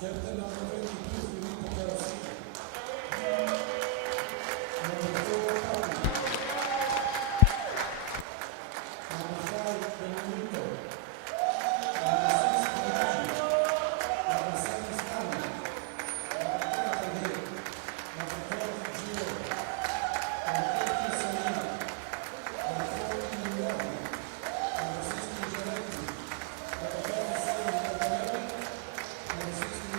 Captain number 22, Felipe Garcia. Number 4, Tony. Number 5, Benvenuto. Number 6, Luigi. Number 7, Stanley. Number 10, Tadeo. Number 12, Gio. Number 13, Salina. Number 14, Milwaukee. Number 16, Giannetti. Number 27, Gabrielli. Number 69,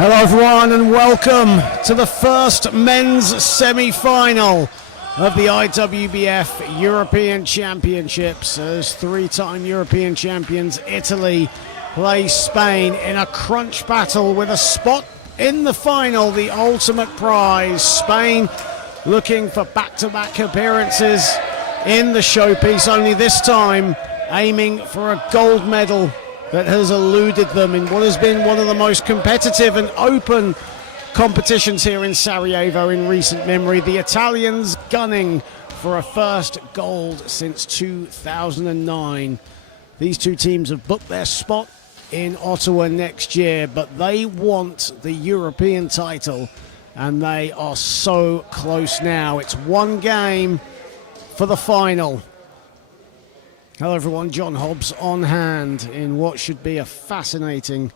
Hello everyone and welcome to the first men's semi-final of the IWBF European Championships as three-time European champions Italy play Spain in a crunch battle with a spot in the final, the ultimate prize. Spain looking for back-to-back appearances in the showpiece, only this time aiming for a gold medal that has eluded them in what has been one of the most competitive and open competitions here in Sarajevo in recent memory. The Italians gunning for a first gold since 2009. These two teams have booked their spot in Ottawa next year, but they want the European title, and they are so close now. It's one game for the final. Hello everyone, John Hobbs on hand in what should be a fascinating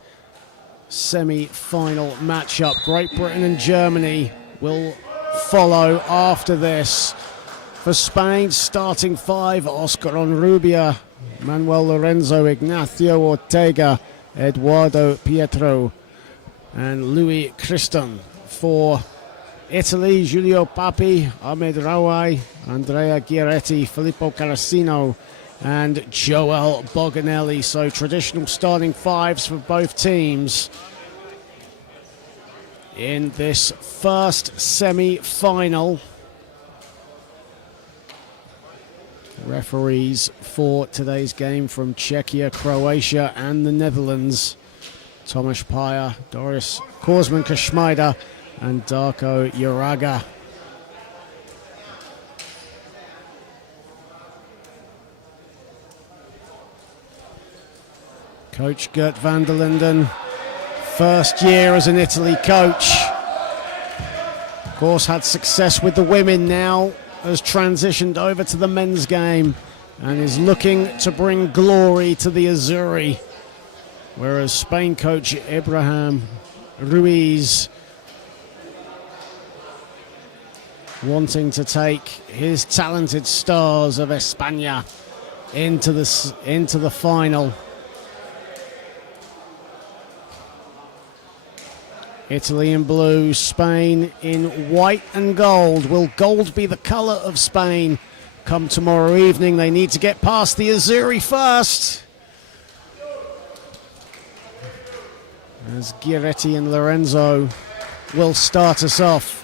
semi-final matchup. Great Britain and Germany will follow after this. For Spain, starting five: Oscar Onrubia, Manuel Lorenzo, Ignacio Ortega, Eduardo Pietro, and Louis Christon. For Italy, Giulio Papi, Ahmed Rawai, Andrea Giretti, Filippo Carasino, and Joel Boganelli. So traditional starting fives for both teams in this first semi-final. Referees for today's game from Czechia, Croatia and the Netherlands: Tomáš Paja, Doris Korsman-Kaschmeider and Darko Juraga. Coach Gert van der Linden, first year as an Italy coach. Of course, had success with the women, now has transitioned over to the men's game and is looking to bring glory to the Azzurri. Whereas Spain coach Ibrahim Ruiz wanting to take his talented stars of España into the final. Italy in blue, Spain in white and gold. Will gold be the colour of Spain come tomorrow evening? They need to get past the Azzurri first, as Giretti and Lorenzo will start us off.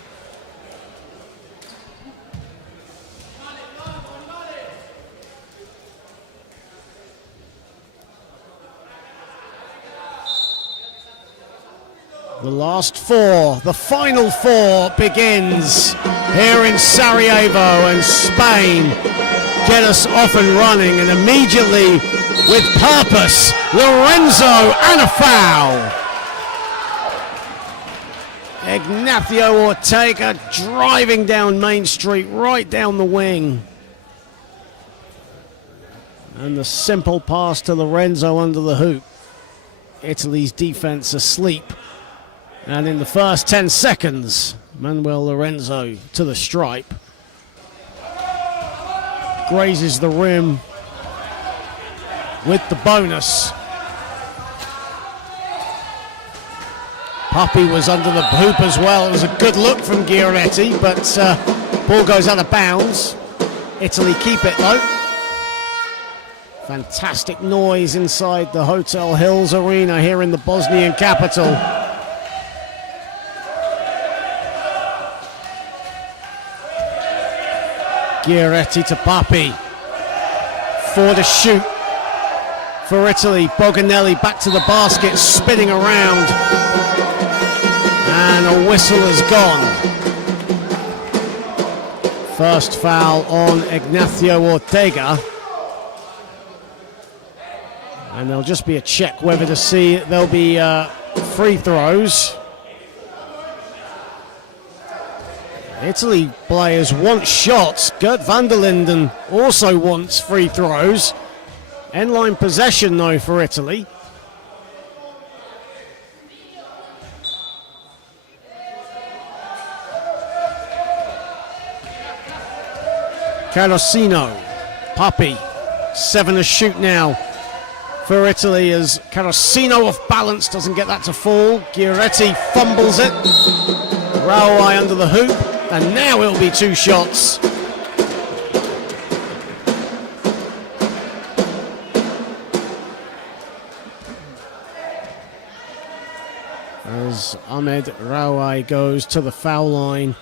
The last four, the final four begins here in Sarajevo, and Spain get us off and running, and immediately with purpose, Lorenzo and a foul. Ignacio Ortega driving down Main Street, right down the wing. And the simple pass to Lorenzo under the hoop. Italy's defense asleep. And in the first 10 seconds, Manuel Lorenzo to the stripe. Grazes the rim with the bonus. Papi was under the hoop as well. It was a good look from Giretti, but ball goes out of bounds. Italy keep it though. Fantastic noise inside the Hotel Hills Arena here in the Bosnian capital. Giretti to Papi for the shoot for Italy. Boganelli back to the basket, spinning around, and a whistle has gone. First foul on Ignacio Ortega, and there'll just be a check whether to see there'll be free throws. Italy players want shots. Gert van der Linden also wants free throws. End-line possession, though, for Italy. Carosino, Papi, 7 to shoot now for Italy as Carosino off balance, doesn't get that to fall. Giretti fumbles it. Rawai under the hoop, and now it'll be 2 shots. As Ahmed Rawai goes to the foul line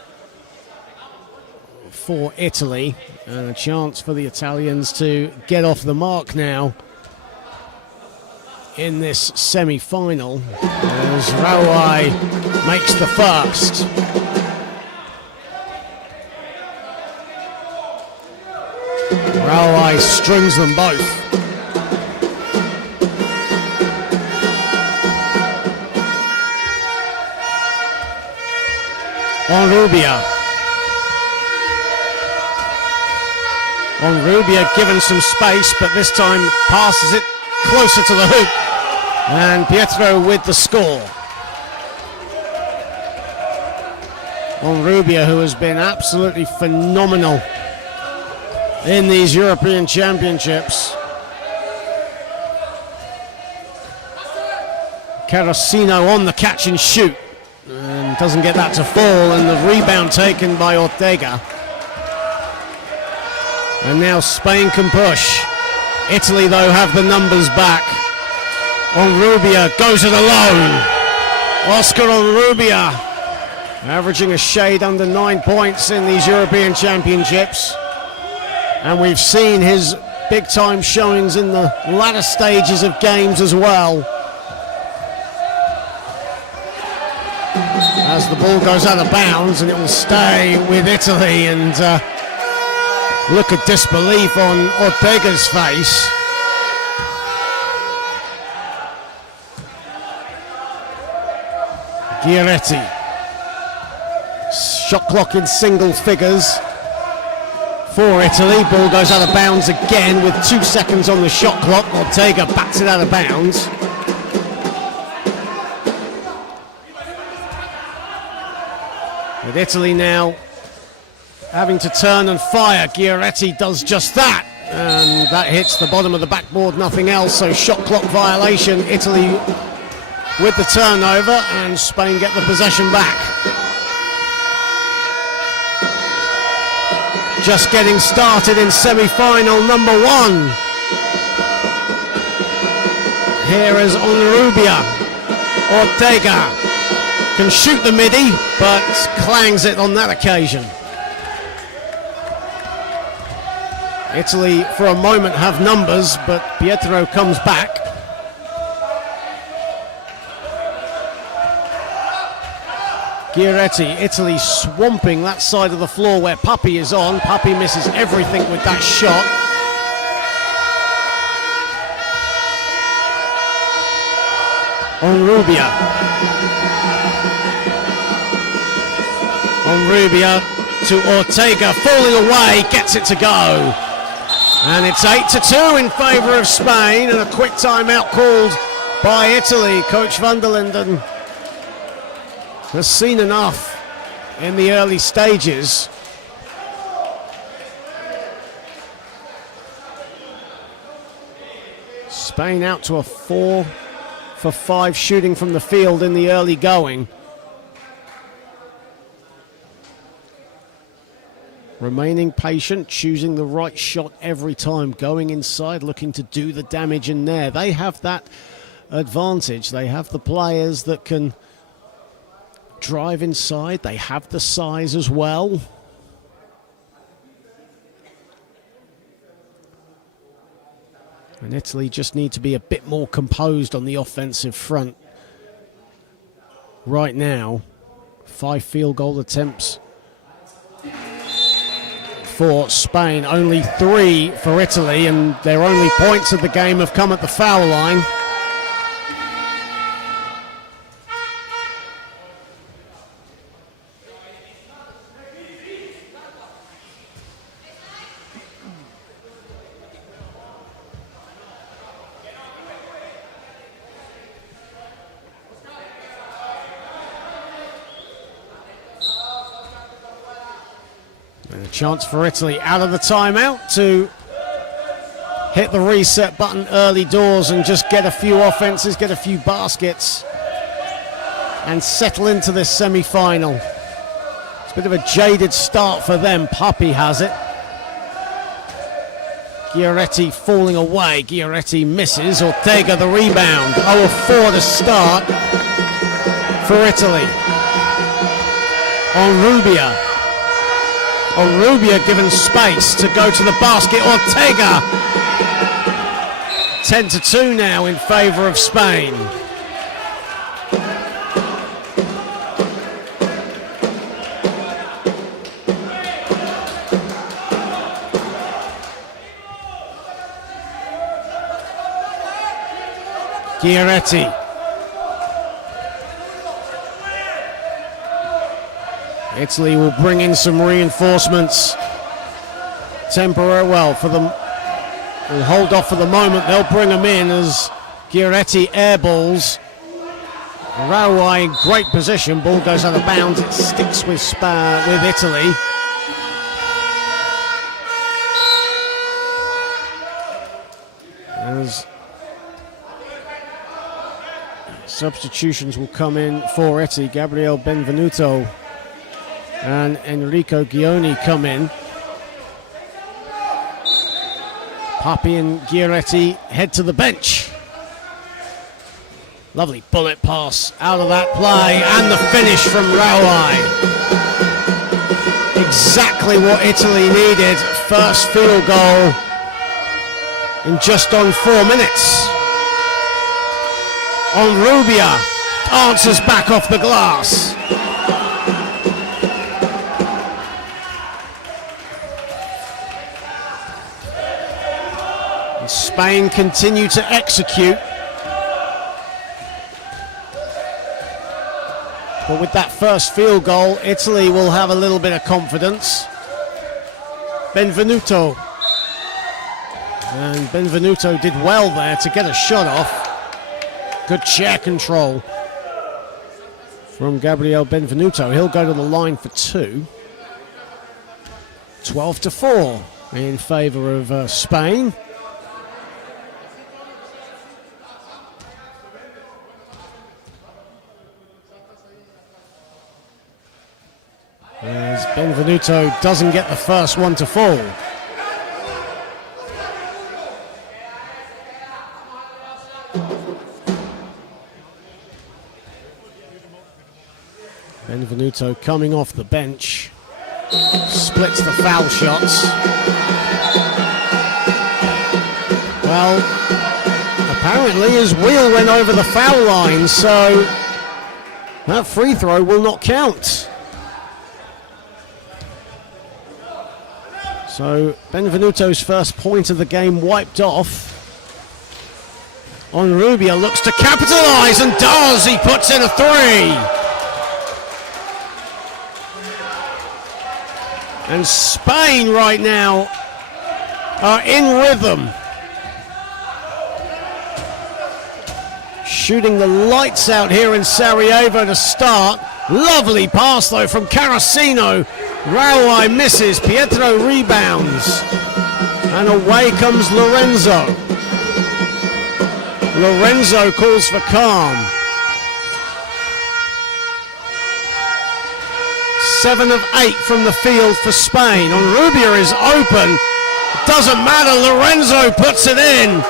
for Italy, and a chance for the Italians to get off the mark now in this semi-final, as Rawai makes the first. Rawai strings them both. Onrubia given some space, but this time passes it closer to the hoop. And Pietro with the score. Onrubia, who has been absolutely phenomenal in these European Championships. Carosino on the catch and shoot. And doesn't get that to fall, and the rebound taken by Ortega. And now Spain can push. Italy, though, have the numbers back. Onrubia goes it alone. Oscar Onrubia, averaging a shade under 9 points in these European Championships. And we've seen his big-time showings in the latter stages of games as well. As the ball goes out of bounds, and it will stay with Italy, and look at disbelief on Ortega's face. Giretti. Shot clock in single figures for Italy. Ball goes out of bounds again with 2 seconds on the shot clock. Ortega bats it out of bounds. With Italy now having to turn and fire, Giretti does just that. And that hits the bottom of the backboard, nothing else. So shot clock violation. Italy with the turnover, and Spain get the possession back. Just getting started in semi-final number 1. Here is Onrubia. Ortega can shoot the midi, but clangs it on that occasion. Italy, for a moment, have numbers, but Pietro comes back. Giretti, Italy swamping that side of the floor where Papi is on. Papi misses everything with that shot. Onrubia to Ortega, falling away, gets it to go. And it's 8-2 in favour of Spain, and a quick timeout called by Italy. Coach van der Linden has seen enough in the early stages. Spain out to a 4 for 5 shooting from the field in the early going. Remaining patient, choosing the right shot every time, going inside, looking to do the damage in there. They have that advantage. They have the players that can drive inside. They have the size as well. And Italy just need to be a bit more composed on the offensive front right now. 5 field goal attempts for Spain, only 3 for Italy, and their only points of the game have come at the foul line. And a chance for Italy out of the timeout to hit the reset button early doors and just get a few offenses, get a few baskets, and settle into this semi-final. It's a bit of a jaded start for them. Papi has it. Giaretti falling away. Giaretti misses. Ortega the rebound. 0-4 to start for Italy. Onrubia given space to go to the basket. Ortega. 10-2 now in favor of Spain. Giaretti. Italy will bring in some reinforcements. Temporary, well, for them, will hold off for the moment. They'll bring them in as Giaretti airballs. Rawai in great position. Ball goes out of bounds. It sticks with Italy. As substitutions will come in for Italy. Gabriel Benvenuto and Enrico Gioni come in. Papi and Giaretti head to the bench. Lovely bullet pass out of that play, and the finish from Rawai. Exactly what Italy needed. First field goal in just on 4 minutes. Onrubia answers back off the glass. And Spain continue to execute. But with that first field goal, Italy will have a little bit of confidence. Benvenuto. And Benvenuto did well there to get a shot off. Good chair control from Gabriel Benvenuto. He'll go to the line for two. 12-4 in favor of Spain. As Benvenuto doesn't get the first one to fall. Benvenuto coming off the bench, splits the foul shots. Well, apparently his wheel went over the foul line, so that free throw will not count. So Benvenuto's first point of the game wiped off. Onrubia looks to capitalize and does. He puts in a three. And Spain right now are in rhythm. Shooting the lights out here in Sarajevo to start. Lovely pass though from Carrasino. Rawai misses, Pietro rebounds. And away comes Lorenzo. Lorenzo calls for calm. 7 of 8 from the field for Spain. Onrubia is open. Doesn't matter, Lorenzo puts it in.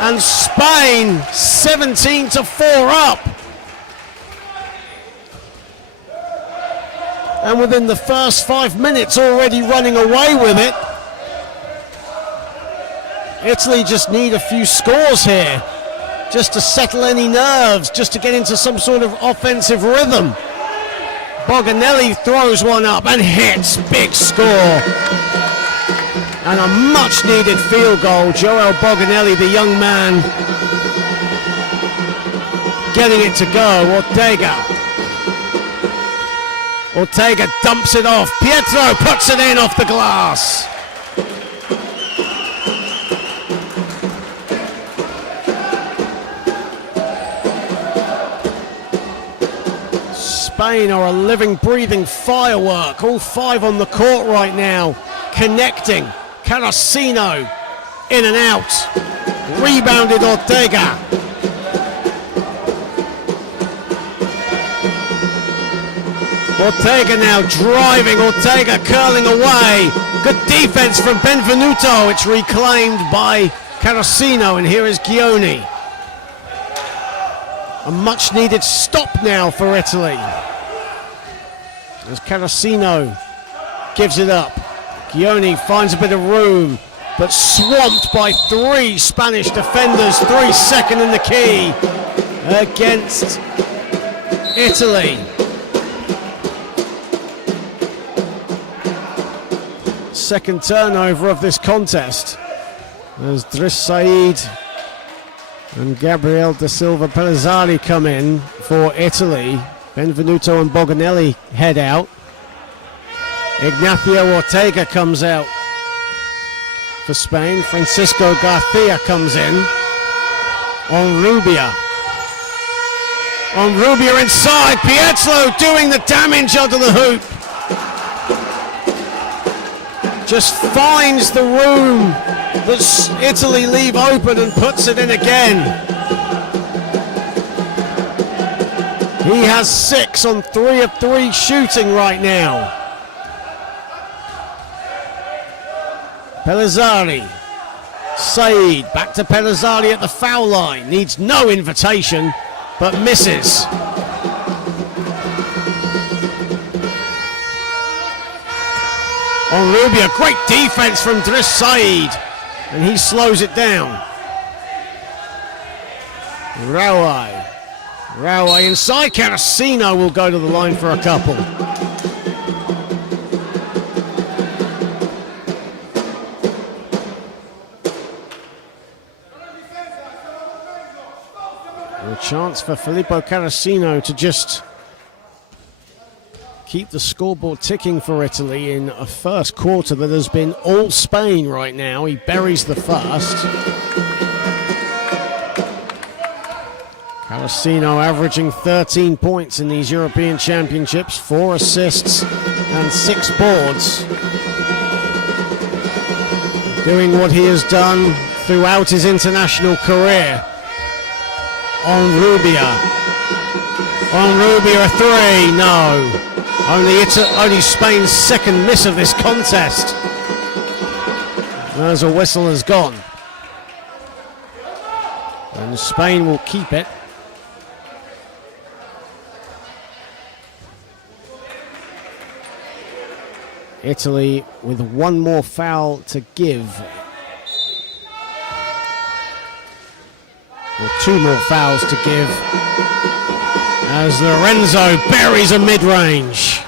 And Spain 17-4 up. And within the first 5 minutes already running away with it. Italy just need a few scores here. Just to settle any nerves, just to get into some sort of offensive rhythm. Boganelli throws one up and hits. Big score. And a much needed field goal. Joel Boganelli, the young man, getting it to go. Ortega dumps it off. Pietro puts it in off the glass. Spain are a living, breathing firework. All 5 on the court right now, connecting. Carrasino in and out. Rebounded Ortega. Ortega now driving, Ortega curling away. Good defense from Benvenuto. It's reclaimed by Carrasino, and here is Ghioni. A much needed stop now for Italy, as Carrasino gives it up. Ghioni finds a bit of room, but swamped by three Spanish defenders. 3 second in the key against Italy. Second turnover of this contest as Driss Said and Gabriel da Silva Pellizzari come in for Italy. Benvenuto and Boganelli head out. Ignacio Ortega comes out for Spain. Francisco Garcia comes in. Onrubia inside. Pietro doing the damage under the hoop. Just finds the room that Italy leave open and puts it in again. He has 6 on 3 of 3 shooting right now. Pellizzari. Said back to Pellizzari at the foul line. Needs no invitation, but misses. Onrubia, great defense from Driss Said, and he slows it down. Rawai inside. Carrasino will go to the line for a couple. And a chance for Filippo Carrasino to just keep the scoreboard ticking for Italy in a first quarter that has been all Spain right now. He buries the first. Carrasino averaging 13 points in these European Championships, 4 assists and 6 boards. Doing what he has done throughout his international career. Onrubia a 3, no. Only Spain's second miss of this contest. As a whistle has gone. And Spain will keep it. Italy with one more foul to give. Or 2 more fouls to give. As Lorenzo buries a mid-range.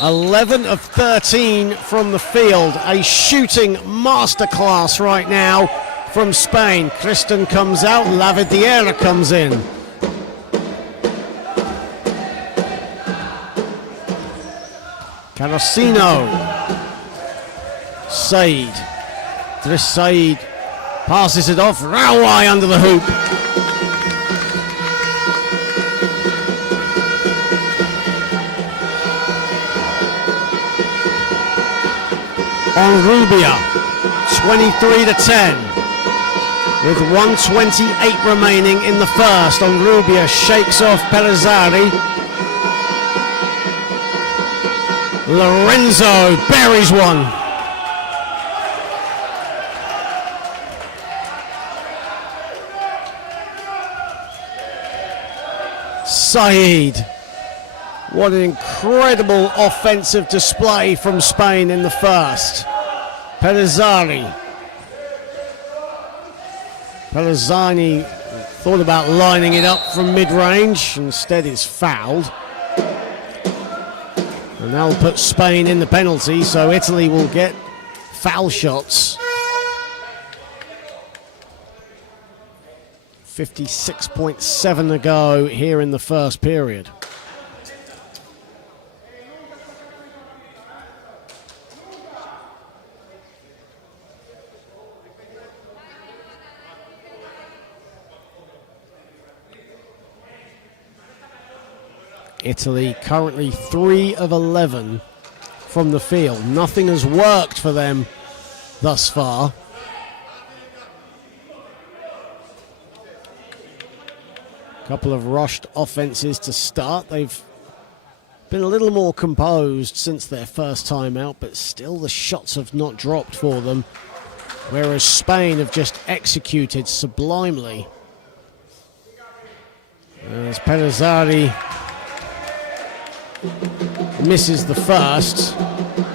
(11 of 13 from the field. A shooting masterclass right now from Spain. Kristen comes out, Lavadiera comes in. Carrasino. Said. Driss Said passes it off. Rawai under the hoop. Onrubia, 23-10. With 1:28 remaining in the first. Onrubia shakes off Pellizzari. Lorenzo buries one. Said. What an incredible offensive display from Spain in the first. Pellizzari thought about lining it up from mid-range, instead is fouled. And that'll put Spain in the penalty, so Italy will get foul shots. 56.7 to go here in the first period. Italy currently 3 of 11 from the field. Nothing has worked for them thus far. Couple of rushed offenses to start. They've been a little more composed since their first time out, but still the shots have not dropped for them, whereas Spain have just executed sublimely. As Pellizzari misses the first.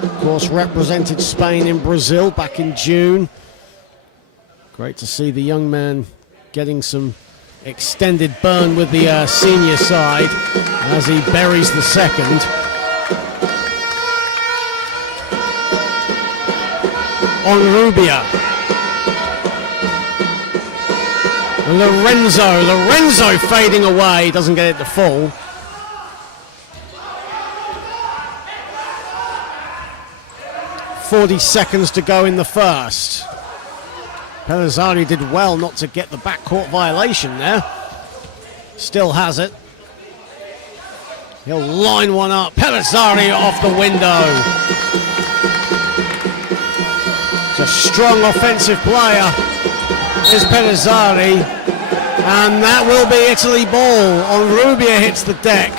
Of course, represented Spain in Brazil back in June. Great to see the young man getting some extended burn with the senior side as he buries the second. Onrubia. Lorenzo fading away, doesn't get it to fall. .40 seconds to go in the first. Pellizzari did well not to get the backcourt violation there. Still has it. He'll line one up. Pellizzari off the window. It's a strong offensive player, is Pellizzari. And that will be Italy ball. Onrubia hits the deck.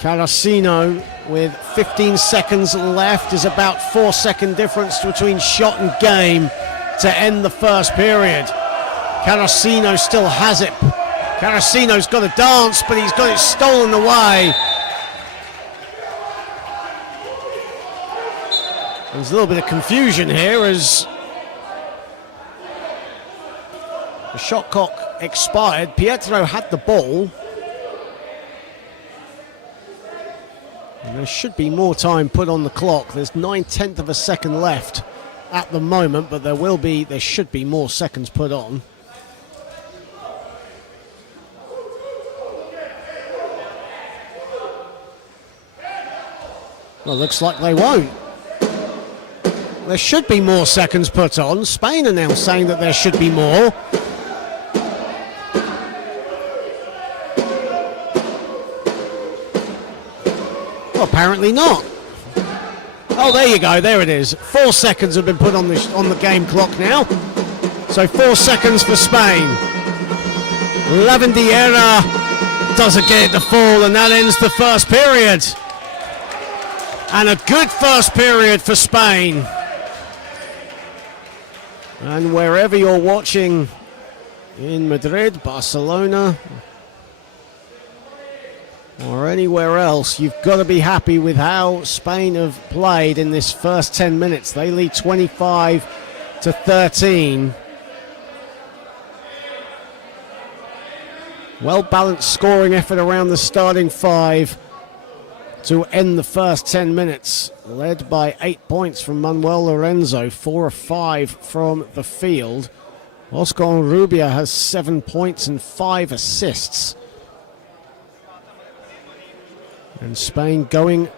Carrasino with 15 seconds left is about 4-second difference between shot and game to end the first period. Carrasino still has it. Carrasino's got a dance, but he's got it stolen away. There's a little bit of confusion here as the shot clock expired. Pietro had the ball. And there should be more time put on the clock. There's 9/10 of a second left at the moment, but there should be more seconds put on. Well, looks like they won't. There should be more seconds put on. Spain are now saying that there should be more. Well, apparently not. Oh, there you go. There it is. 4 seconds have been put on the game clock now. So 4 seconds for Spain. Lavandiera doesn't get it to fall, and that ends the first period. And a good first period for Spain. And wherever you're watching in Madrid, Barcelona, or anywhere else, you've got to be happy with how Spain have played in this first 10 minutes. They lead 25-13. Well-balanced scoring effort around the starting five to end the first 10 minutes, led by 8 points from Manuel Lorenzo, 4 of 5 from the field. Oscar Onrubia has 7 points and 5 assists. And Spain going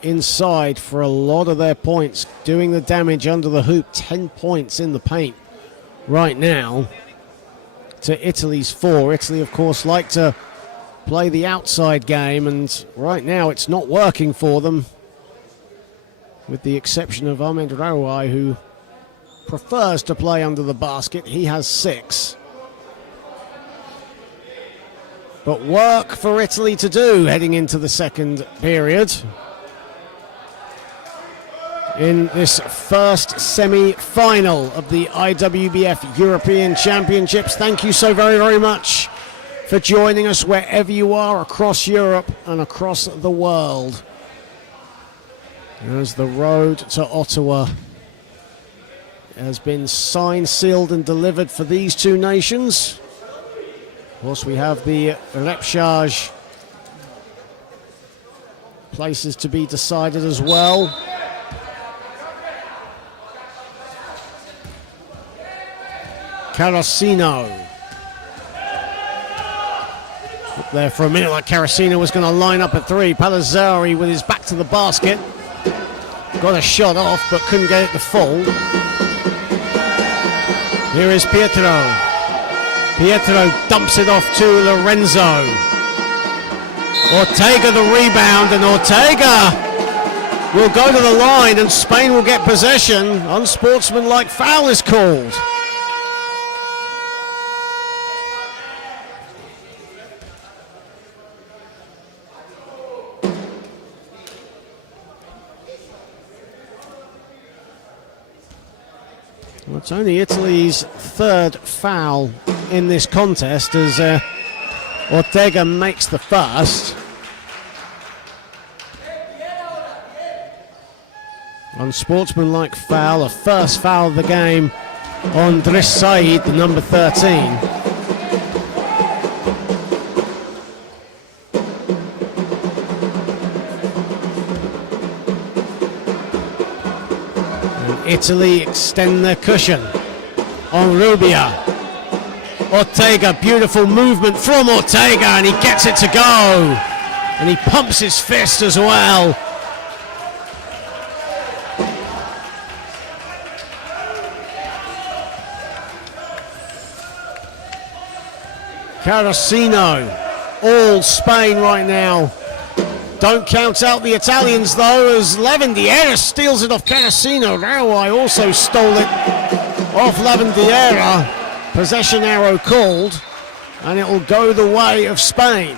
inside for a lot of their points, doing the damage under the hoop. 10 points in the paint right now to Italy's 4. Italy, of course, like to play the outside game, and right now it's not working for them, with the exception of Ahmed Rawai, who prefers to play under the basket. He has 6. But work for Italy to do heading into the second period in this first semi-final of the IWBF European Championships. Thank you so very, very much for joining us wherever you are across Europe and across the world, as the road to Ottawa has been signed, sealed and delivered for these two nations. Of course, we have the repechage places to be decided as well. Carrasino. Up there for a minute, like Carrasino was going to line up at 3. Pellizzari with his back to the basket got a shot off but couldn't get it to fall. Here is Pietro. Pietro dumps it off to Lorenzo. Ortega the rebound, and Ortega will go to the line and Spain will get possession. Unsportsmanlike foul is called. Well, it's only Italy's third foul in this contest as Ortega makes the first. Unsportsmanlike foul, a first foul of the game on Driss Said, the number 13. And Italy extend their cushion on Rubia. Ortega, beautiful movement from Ortega, and he gets it to go. And he pumps his fist as well. Carrasino, all Spain right now. Don't count out the Italians though, as Lavandiera steals it off Carrasino. Rawai also stole it off Lavandiera. Possession arrow called, and it will go the way of Spain.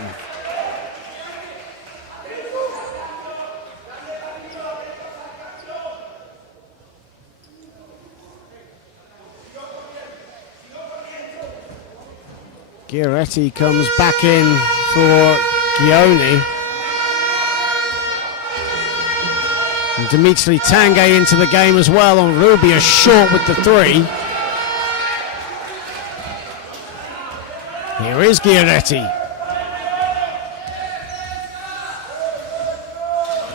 Giretti comes back in for Gioni. And Dimitri Tanguay into the game as well on Rubia, short with the three. Here is Giretti.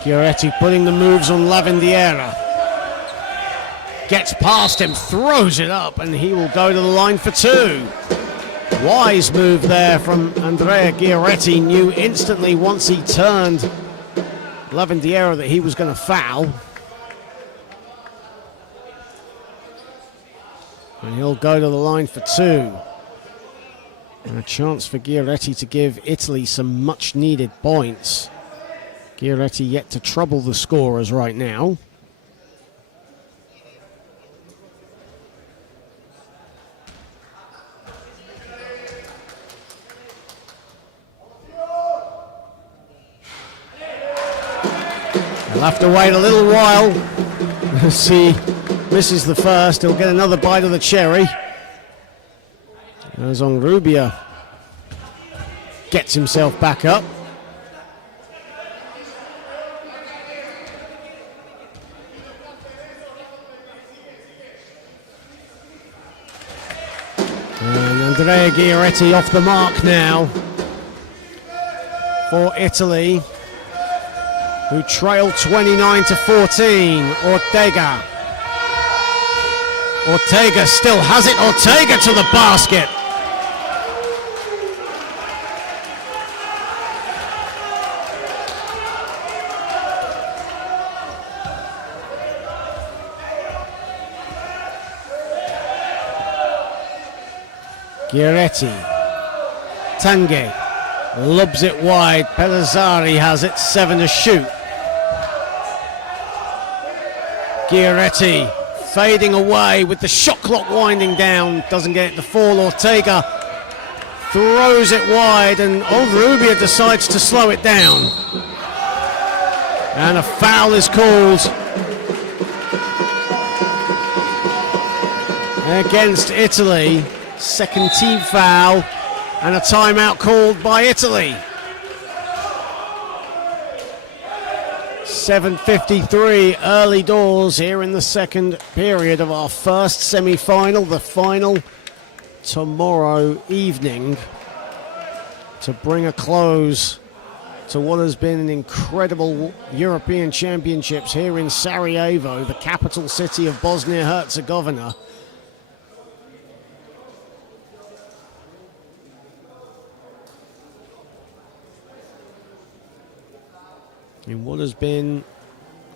Giretti putting the moves on Lavandiera. Gets past him, throws it up, and he will go to the line for two. Wise move there from Andrea Giretti. Knew instantly once he turned Lavandiera that he was going to foul. And he'll go to the line for two. And a chance for Giretti to give Italy some much needed points. Giretti yet to trouble the scorers right now. He'll have to wait a little while as he misses the first. He'll get another bite of the cherry. As Onrubia gets himself back up. And Andrea Giretti off the mark now for Italy, who trail 29-14. Ortega. Ortega still has it. Ortega to the basket. Giretti. Tanguay lobs it wide. Pellizzari has it. 7 to shoot. Giretti fading away with the shot clock winding down. Doesn't get it to fall. Ortega throws it wide, and Onrubia decides to slow it down. And a foul is called against Italy. Second team foul, and a timeout called by Italy. 7:53 early doors here in the second period of our first semi-final, the final tomorrow evening, to bring a close to what has been an incredible European Championships here in Sarajevo, the capital city of Bosnia-Herzegovina. In what has been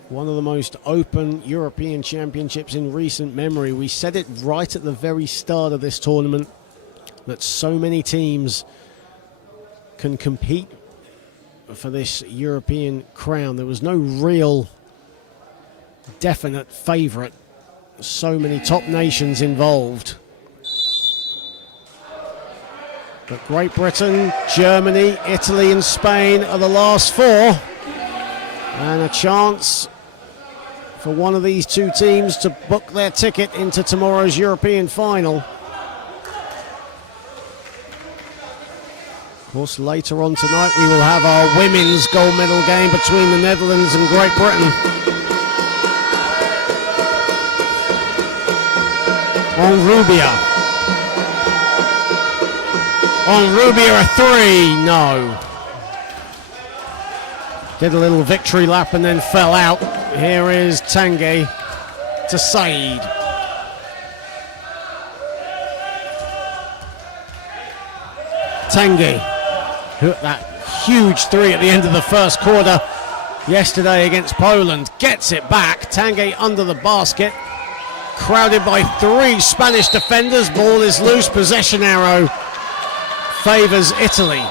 One of the most open European championships in recent memory. We said it right at the very start of this tournament that so many teams can compete for this European crown. There was no real definite favourite. So many top nations involved. But Great Britain, Germany, Italy and Spain are the last four. And a chance for one of these two teams to book their ticket into tomorrow's European final. Of course, later on tonight we will have our women's gold medal game between the Netherlands and Great Britain. Onrubia. Onrubia a three, no. Did a little victory lap and then fell out. Here is Tanguy to Saeed. Tanguy, who hit that huge three at the end of the first quarter yesterday against Poland, gets it back. Tanguy under the basket, crowded by three Spanish defenders. Ball is loose, possession arrow favors Italy.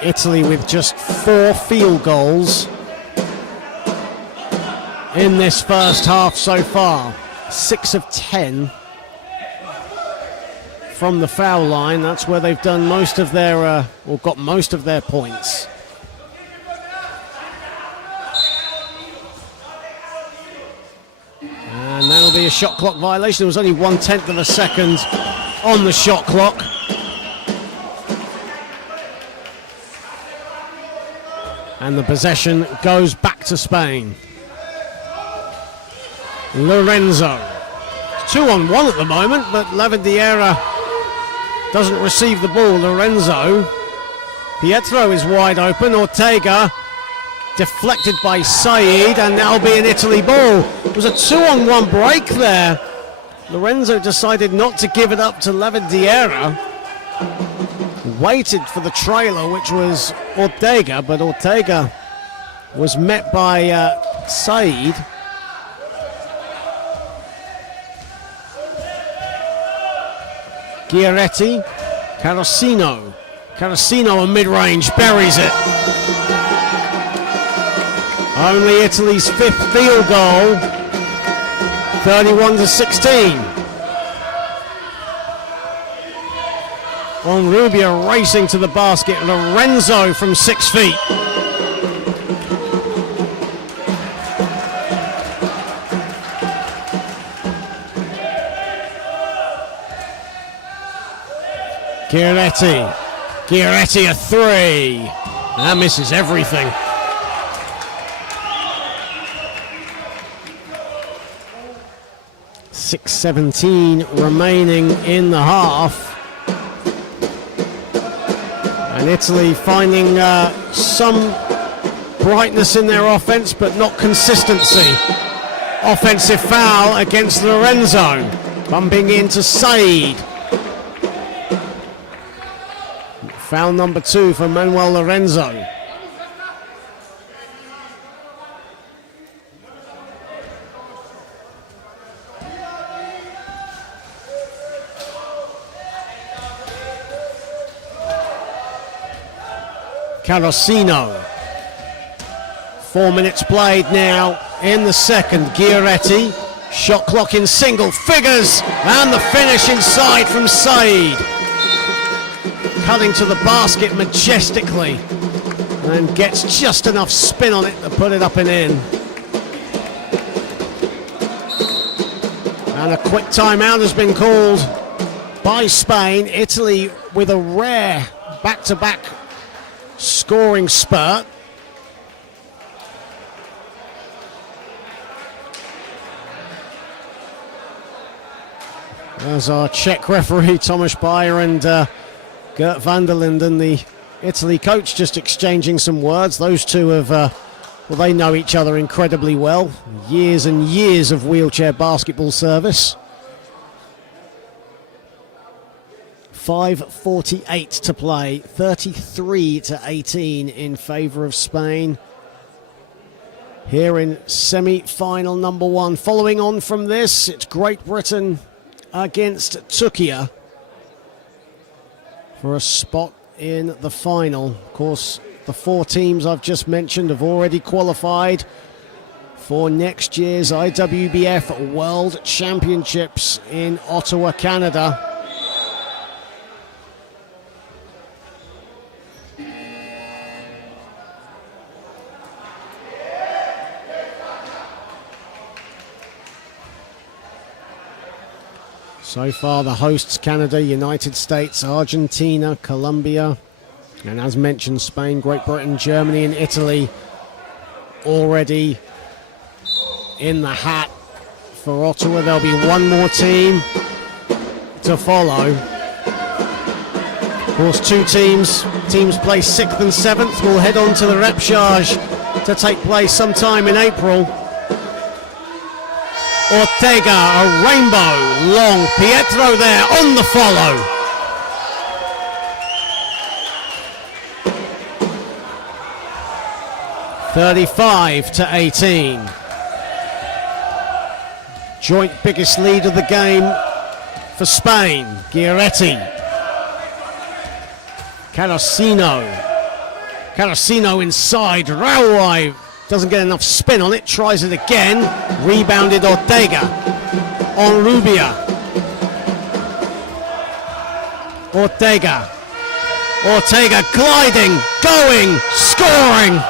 Italy with just 4 field goals in this first half so far. 6 of 10 from the foul line. That's where they've done most of their, or got most of their points. And that'll be a shot clock violation. There was only 1/10 of a second on the shot clock. And the possession goes back to Spain. Lorenzo. 2-on-1 at the moment, but Lavandiera doesn't receive the ball. Lorenzo. Pietro is wide open. Ortega deflected by Saeed, and that'll be an Italy ball. It was a 2-on-1 break there. Lorenzo decided not to give it up to Lavandiera. Waited for the trailer, which was Ortega, but Ortega was met by Saeed. Giaretti, Carosino. Carosino on mid-range, buries it. Only Italy's 5th field goal, 31-16. Onrubia racing to the basket. Lorenzo from 6 feet. Giaretti. Giaretti a three. That misses everything. .6:17 remaining in the half. And Italy finding some brightness in their offense, but not consistency. Offensive foul against Lorenzo. Bumping into Saeed. Foul number 2 for Manuel Lorenzo. Carosino. 4 minutes played now in the second. Giaretti. Shot clock in single figures. And the finish inside from Saeed. Cutting to the basket majestically. And gets just enough spin on it to put it up and in. And a quick timeout has been called by Spain. Italy with a rare back-to-back scoring spurt. As our Czech referee Tomáš Bayer and Gert van der Linden, the Italy coach, just exchanging some words. Those two have, well, they know each other incredibly well. Years and years of wheelchair basketball service. 5:48 to play, 33-18 in favour of Spain. Here in semi-final number one. Following on from this, it's Great Britain against Turkey for a spot in the final. Of course, the four teams I've just mentioned have already qualified for next year's IWBF World Championships in Ottawa, Canada. So far, the hosts, Canada, United States, Argentina, Colombia, and as mentioned, Spain, Great Britain, Germany, and Italy already in the hat for Ottawa. There'll be one more team to follow. Of course, two teams play 6th and 7th, will head on to the repechage to take place sometime in April. Ortega, a rainbow long. Pietro there on the follow. (35-18). Joint biggest lead of the game for Spain. Giaretti. Carrasino inside. Raúl doesn't get enough spin on it, tries it again, rebounded Ortega on Rubia. Ortega gliding, going, scoring.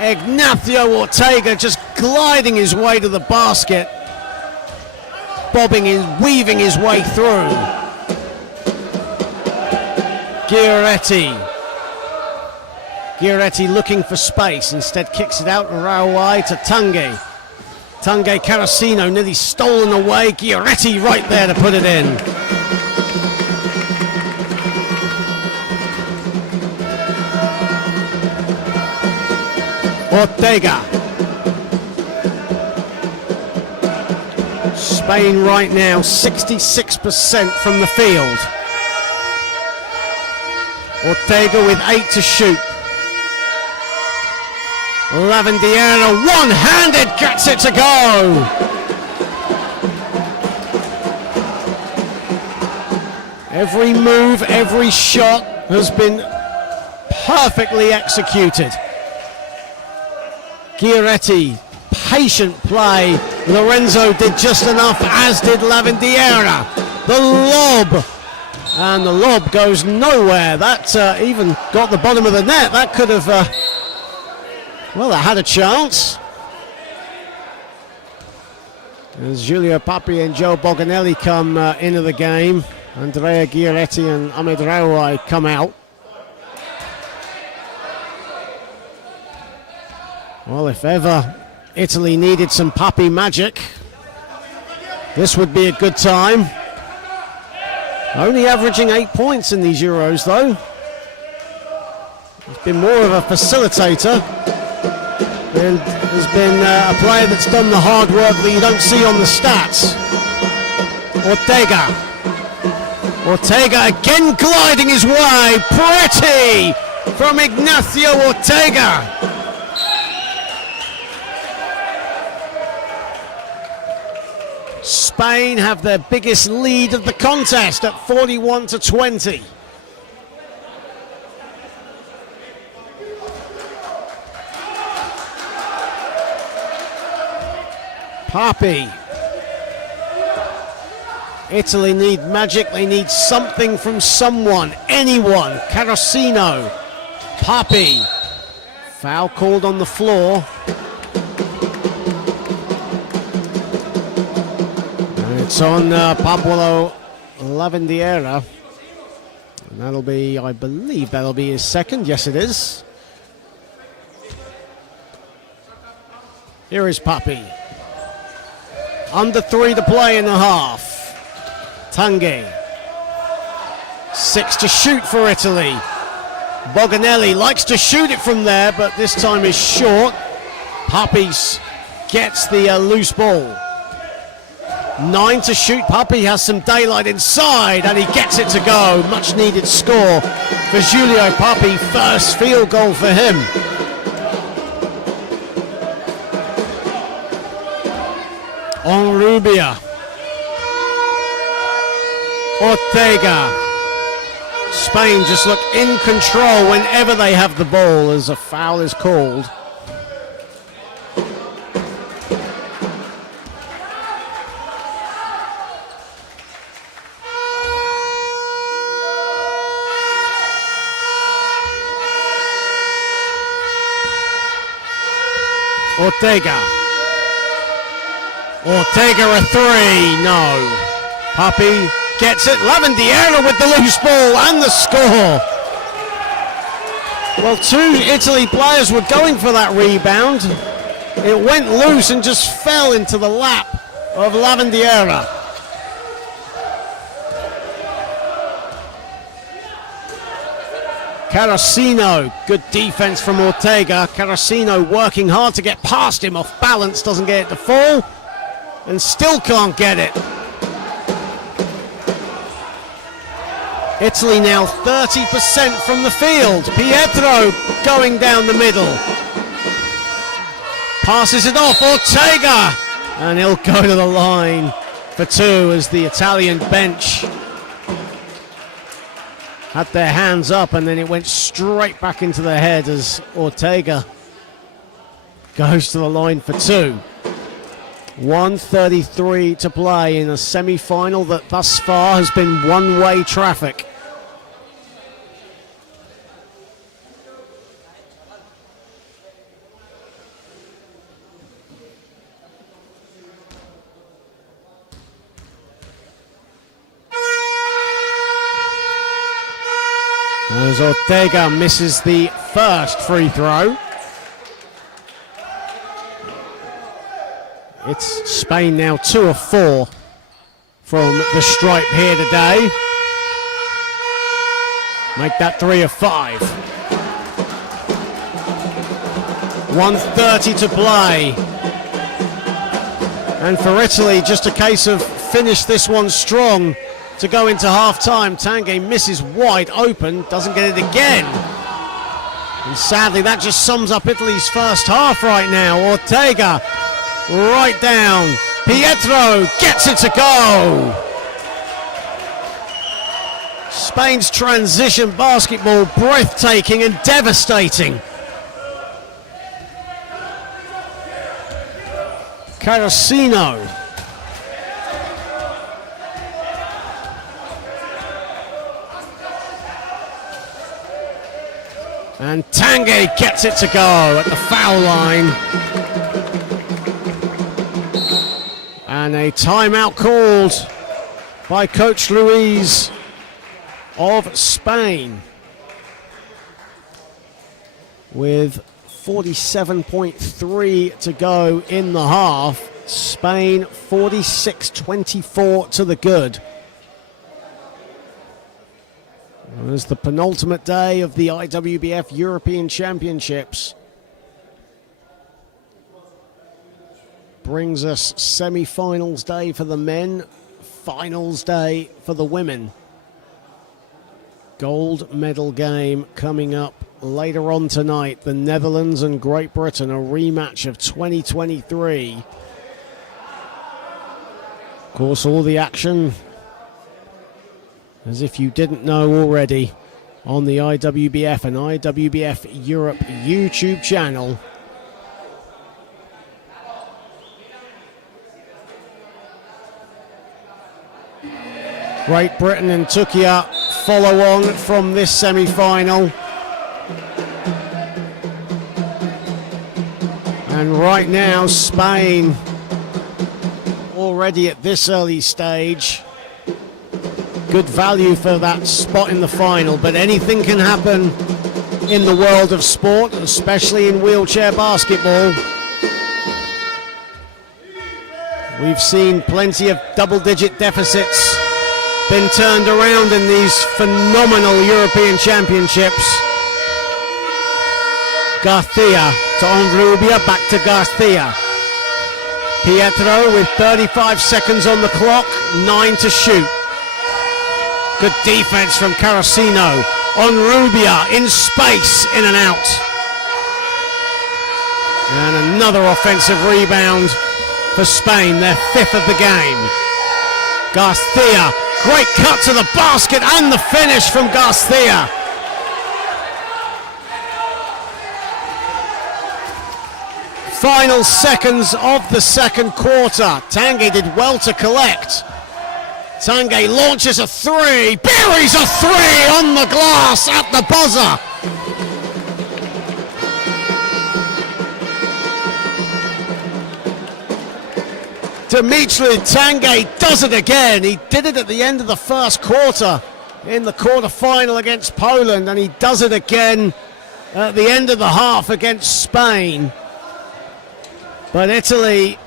Ignacio Ortega just gliding his way to the basket, weaving his way through. Giaretti looking for space, instead kicks it out to Raúl to Tanguy. Carrasino nearly stolen away. Giaretti right there to put it in. Ortega. Spain right now 66% from the field. Ortega with 8 to shoot. Lavandeira one-handed gets it to go. Every move, every shot has been perfectly executed. Giaretti, patient play. Lorenzo did just enough, as did Lavandeira. The lob. And the lob goes nowhere. That even got the bottom of the net. That could have... Well, that had a chance. As Giulio Papi and Joe Boganelli come into the game, Andrea Giaretti and Ahmed Raúl come out. Well, if ever Italy needed some Papi magic, this would be a good time. Only averaging 8 points in these Euros, though. He's been more of a facilitator. And has been a player that's done the hard work that you don't see on the stats. Ortega again gliding his way. Pretty from Ignacio Ortega. Spain have their biggest lead of the contest at 41-20. Papi. Italy need magic. They need something from someone, anyone. Carrasino. Papi. Foul called on the floor. And it's on Pablo Lavandeira. And that'll be, I believe that'll be his second. Yes, it is. Here is Papi. Under 3 to play in the half. Tanguy. 6 to shoot for Italy. Boganelli likes to shoot it from there, but this time is short. Papi gets the loose ball. 9 to shoot. Puppy has some daylight inside, and he gets it to go. Much needed score for Julio Puppy. First field goal for him. Onrubia. Ortega. Spain just look in control whenever they have the ball as a foul is called. Ortega a three, no. Puppy gets it, Lavandiera with the loose ball and the score. Well, 2 Italy players were going for that rebound. It went loose and just fell into the lap of Lavandiera. Carrasino, good defense from Ortega. Carrasino working hard to get past him, off balance, doesn't get it to fall, and still can't get it. Italy now 30% from the field. Pietro going down the middle. Passes it off, Ortega, and he'll go to the line for 2 as the Italian bench had their hands up, and then it went straight back into their head as Ortega goes to the line for 2. 1:33 to play in a semi-final that thus far has been one-way traffic. As Ortega misses the first free throw. It's Spain now 2 of 4 from the stripe here today. Make that 3 of 5. 1:30 to play. And for Italy, just a case of finish this one strong to go into half-time. Tanguy misses wide open, doesn't get it again. And sadly, that just sums up Italy's first half right now. Ortega right down. Pietro gets it to go. Spain's transition basketball, breathtaking and devastating. Carrasino. And Tanguy gets it to go at the foul line. And a timeout called by Coach Luis of Spain. With 47.3 to go in the half. Spain 46-24 to the good. As the penultimate day of the IWBF European Championships brings us semi-finals day for the men, finals day for the women. Gold medal game coming up later on tonight. The Netherlands and Great Britain, a rematch of 2023. Of course, all the action, as if you didn't know already, on the IWBF and IWBF Europe YouTube channel. Great Britain and Turkey follow on from this semi-final. And right now, Spain, already at this early stage, good value for that spot in the final, but anything can happen in the world of sport, especially in wheelchair basketball. We've seen plenty of double-digit deficits been turned around in these phenomenal European Championships. Garcia to Onrubia, back to Garcia. Pietro with 35 seconds on the clock, 9 to shoot. Good defense from Carrasino on Rubia, in space, in and out. And another offensive rebound for Spain, their 5th of the game. Garcia, great cut to the basket and the finish from Garcia. Final seconds of the second quarter. Tanguy did well to collect. Tanguy launches a three, buries a three on the glass at the buzzer. Dimitri Tanguy does it again. He did it at the end of the first quarter in the quarterfinal against Poland, and he does it again at the end of the half against Spain. But Italy,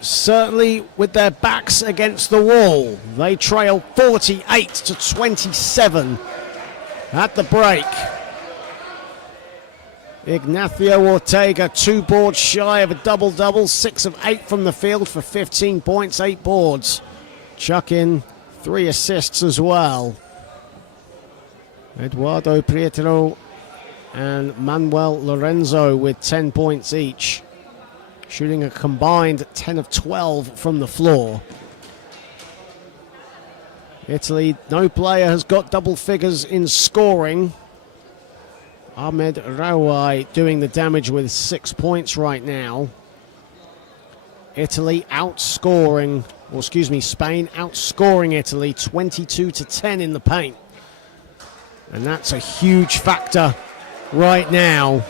certainly with their backs against the wall, they trail 48 to 27 at the break. Ignacio Ortega, 2 boards shy of a double-double, 6 of 8 from the field for 15 points, 8 boards. Chuck in 3 assists as well. Eduardo Pietro and Manuel Lorenzo with 10 points each, shooting a combined 10 of 12 from the floor. Italy, no player has got double figures in scoring. Ahmed Rawai doing the damage with 6 points right now. Spain outscoring Italy 22 to 10 in the paint. And that's a huge factor right now.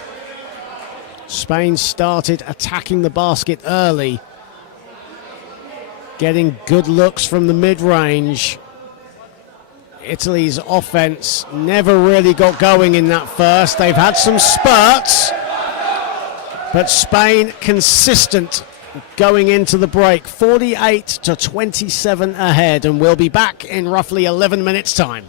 Spain started attacking the basket early, getting good looks from the mid-range. Italy's offense never really got going in that first. They've had some spurts, but Spain consistent going into the break. 48 to 27 ahead, and we'll be back in roughly 11 minutes' time.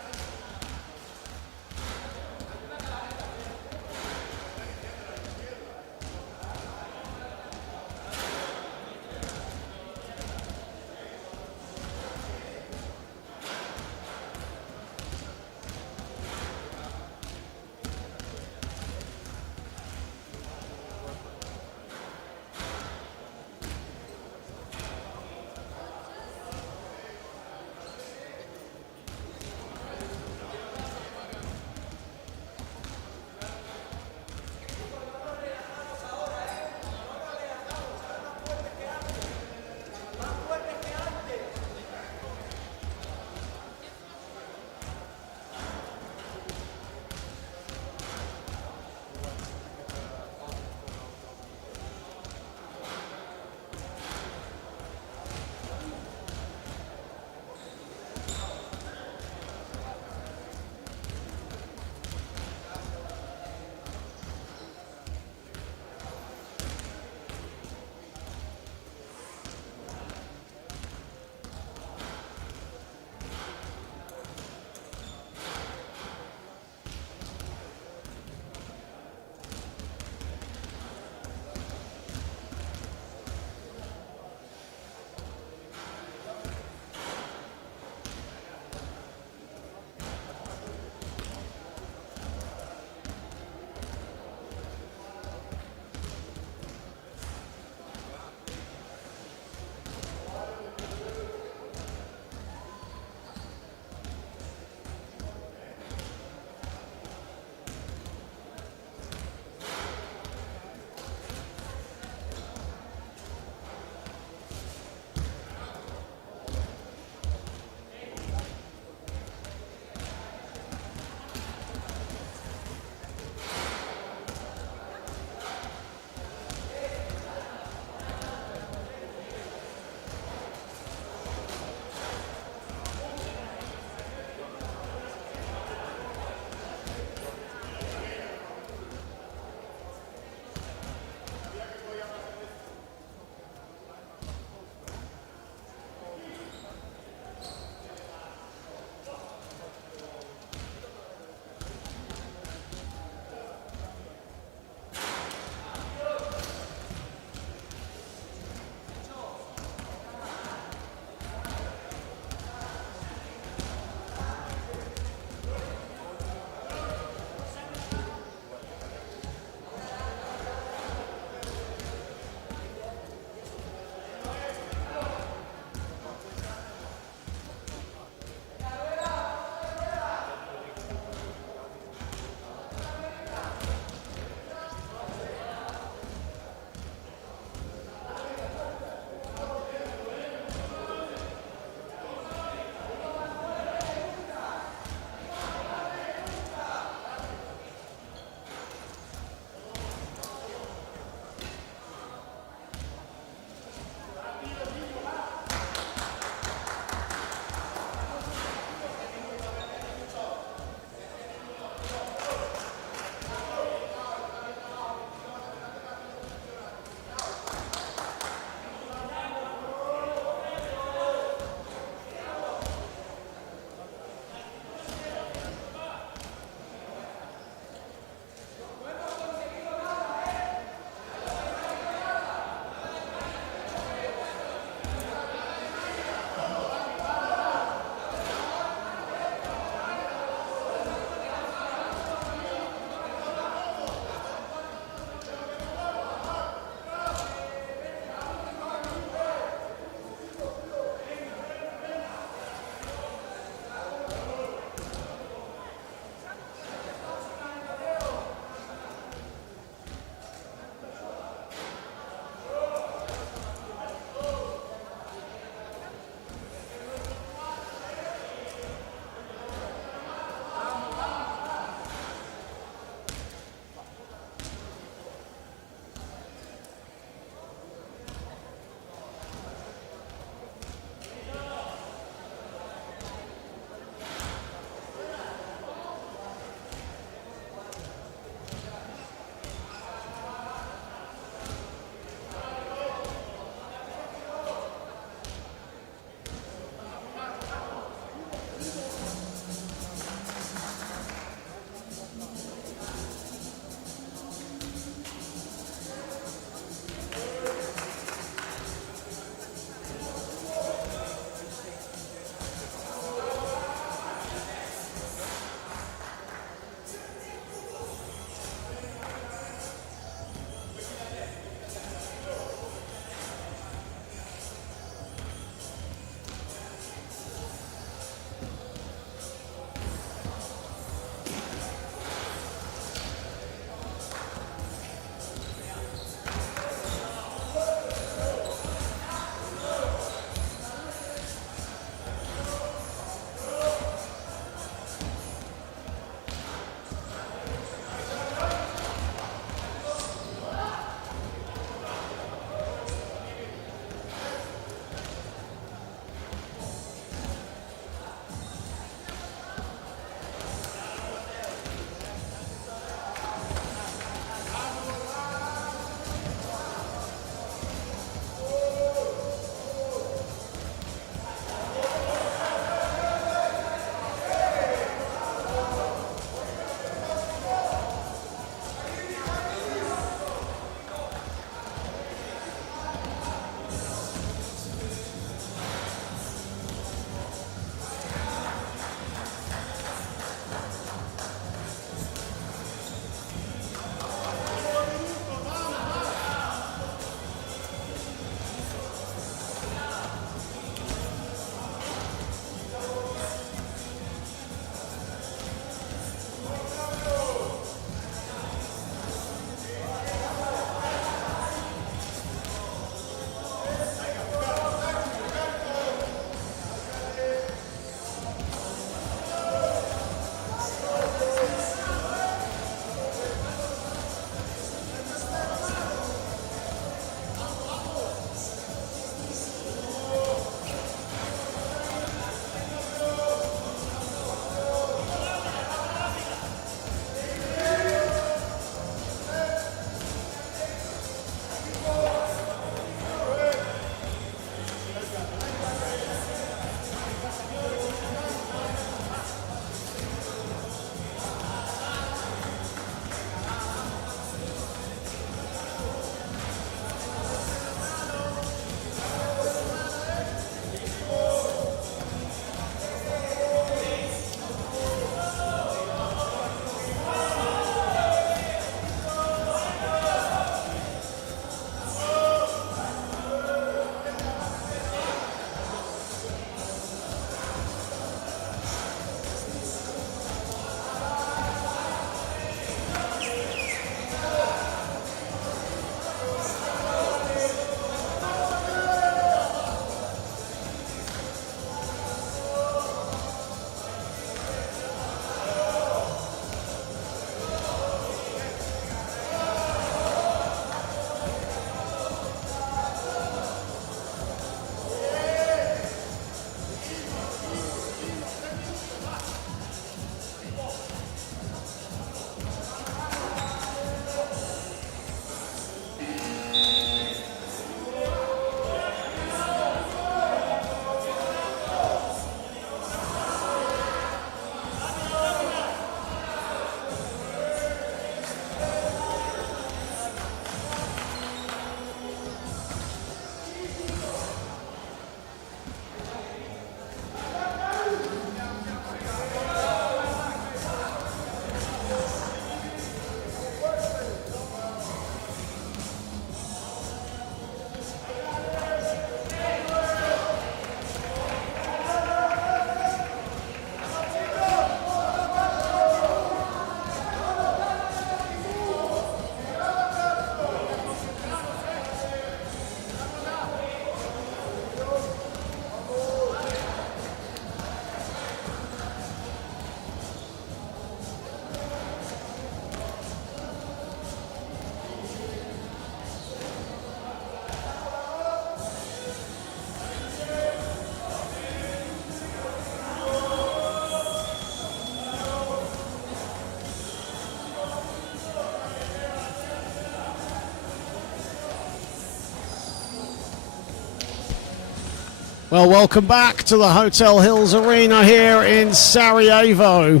Well, welcome back to the Hotel Hills Arena here in Sarajevo,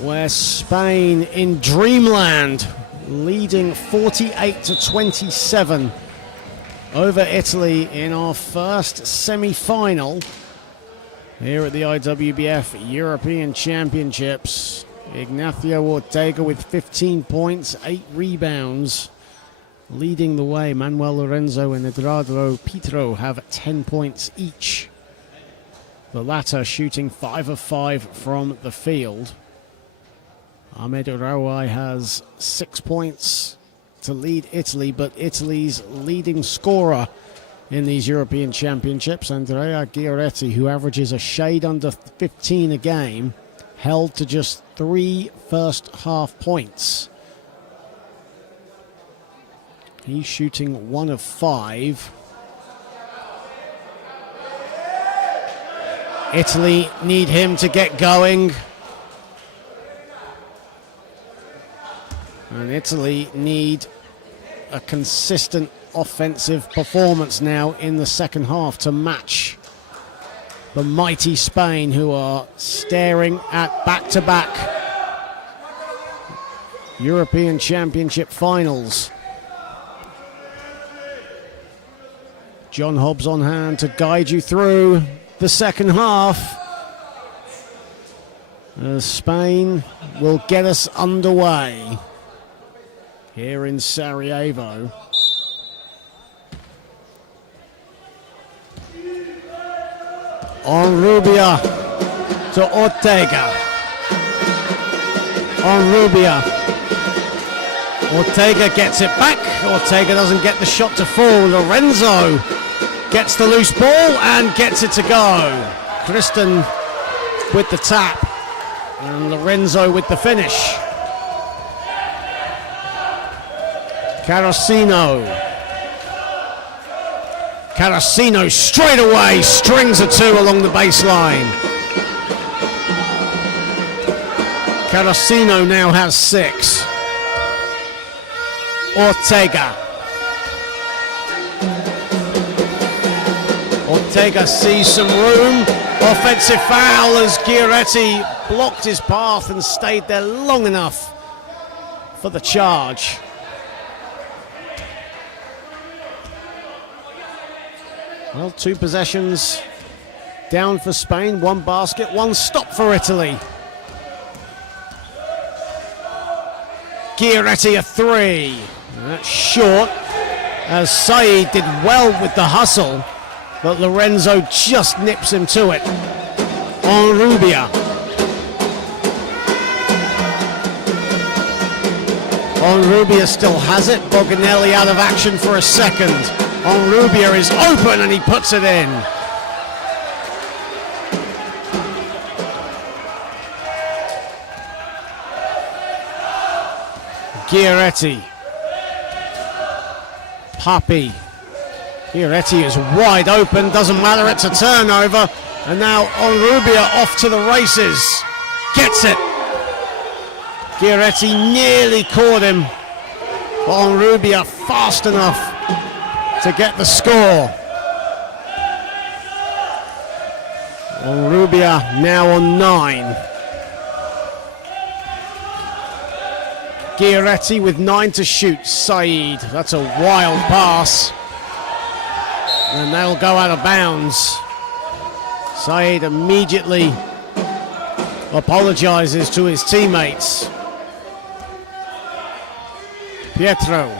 where Spain in dreamland leading 48-27 over Italy in our first semi-final here at the IWBF European Championships. Ignacio Ortega with 15 points, 8 rebounds, leading the way. Manuel Lorenzo and Eduardo Pietro have 10 points each. The latter shooting 5 of 5 from the field. Ahmed Rouai has 6 points to lead Italy, but Italy's leading scorer in these European Championships, Andrea Giaretti, who averages a shade under 15 a game, held to just 3 first-half points. He's shooting 1 of 5. Italy need him to get going. And Italy need a consistent offensive performance now in the second half to match the mighty Spain, who are staring at back-to-back European Championship finals. John Hobbs on hand to guide you through the second half. Spain will get us underway here in Sarajevo. Onrubia to Ortega. Onrubia. Ortega gets it back. Ortega doesn't get the shot to fall. Lorenzo gets the loose ball and gets it to go. Kristen with the tap and Lorenzo with the finish. Carrasino straight away strings a 2 along the baseline. Carrasino now has 6. Ortega sees some room. Offensive foul as Giaretti blocked his path and stayed there long enough for the charge. Well, 2 possessions down for Spain, 1 basket, 1 stop for Italy. Giaretti a 3. That's short, as Saeed did well with the hustle, but Lorenzo just nips him to it. Onrubia. Onrubia still has it. Boganelli out of action for a second. Onrubia is open and he puts it in. Giaretti. Papi. Giaretti is wide open, doesn't matter, it's a turnover. And now Onrubia off to the races. Gets it. Giaretti nearly caught him. But Onrubia fast enough to get the score. Onrubia now on 9. Giaretti with 9 to shoot. Saeed, that's a wild pass. And that'll go out of bounds. Saeed immediately apologizes to his teammates. Pietro.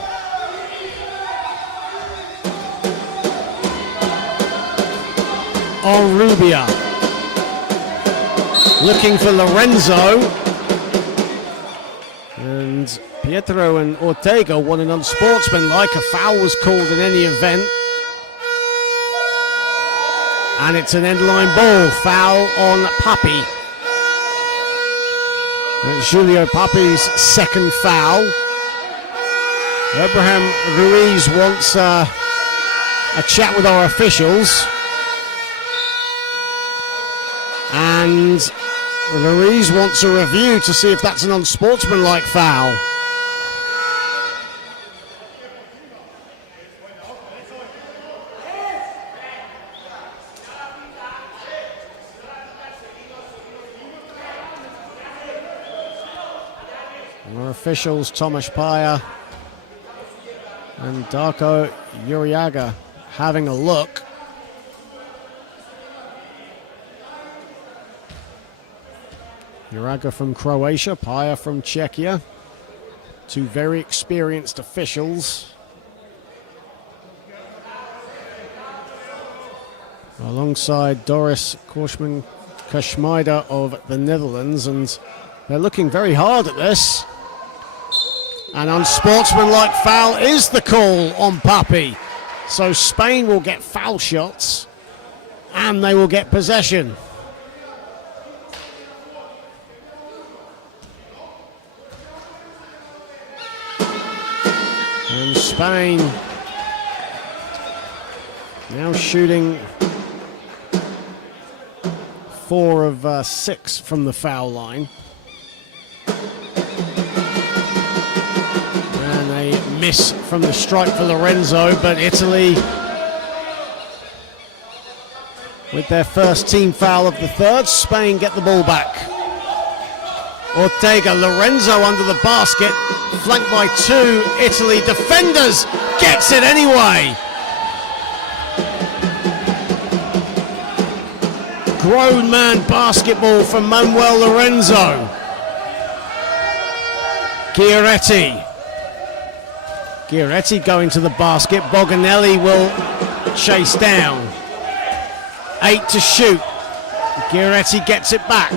Onrubia. Looking for Lorenzo. And Pietro and Ortega want an unsportsmanlike. A foul was called in any event. And it's an end-line ball. Foul on Papi. That's Julio Papi's second foul. Abraham Ruiz wants a chat with our officials. And Ruiz wants a review to see if that's an unsportsmanlike foul. officials Tomasz Paya and Darko Uriaga having a look. Uriaga from Croatia, Paya from Czechia. Two very experienced officials. Alongside Doris Korsman-Kashmida of the Netherlands, and they're looking very hard at this. An unsportsmanlike foul is the call on Papi. So Spain will get foul shots and they will get possession. And Spain now shooting 4 of 6 from the foul line. And a miss from the strike for Lorenzo, but Italy, with their first team foul of the third, Spain get the ball back. Ortega, Lorenzo under the basket, flanked by 2 Italy defenders, gets it anyway. Grown man basketball from Manuel Lorenzo. Giaretti going to the basket. Boganelli will chase down. 8 to shoot. Giaretti gets it back.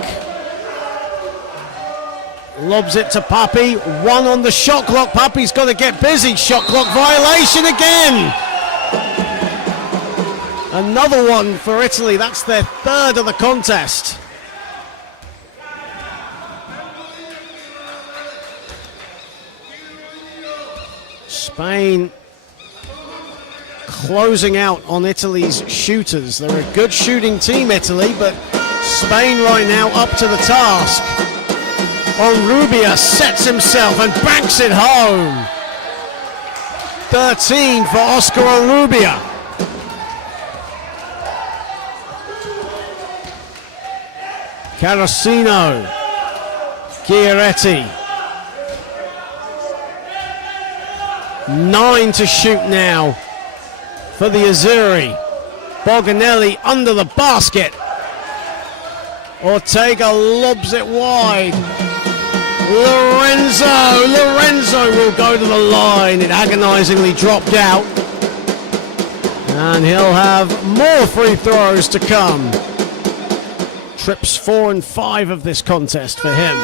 Lobs it to Papi. 1 on the shot clock. Papi's got to get busy. Shot clock violation again. Another one for Italy. That's their 3rd of the contest. Spain closing out on Italy's shooters. They're a good shooting team, Italy, but Spain right now up to the task. Onrubia sets himself and banks it home. 13 for Oscar Onrubia. Carosino, Giaretti. 9 to shoot now for the Azzurri. Boganelli under the basket. Ortega lobs it wide. Lorenzo will go to the line. It agonizingly dropped out. And he'll have more free throws to come. Trips 4 and 5 of this contest for him.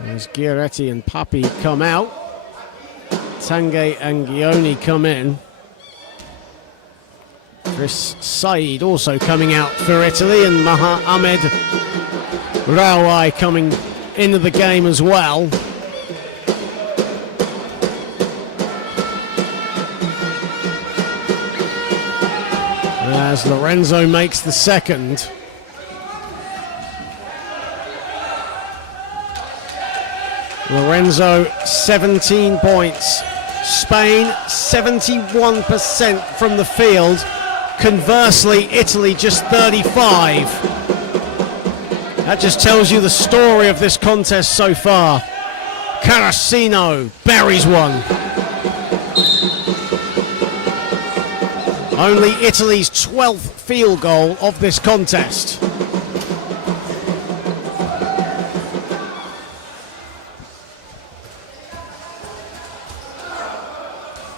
As Giaretti and Papi come out, Tanguy and Gioni come in. Chris Said also coming out for Italy, and Maha Ahmed Rawai coming into the game as well. As Lorenzo makes the second. Lorenzo, 17 points. Spain, 71% from the field. Conversely, Italy just 35. That just tells you the story of this contest so far. Carosino buries one. Only Italy's 12th field goal of this contest.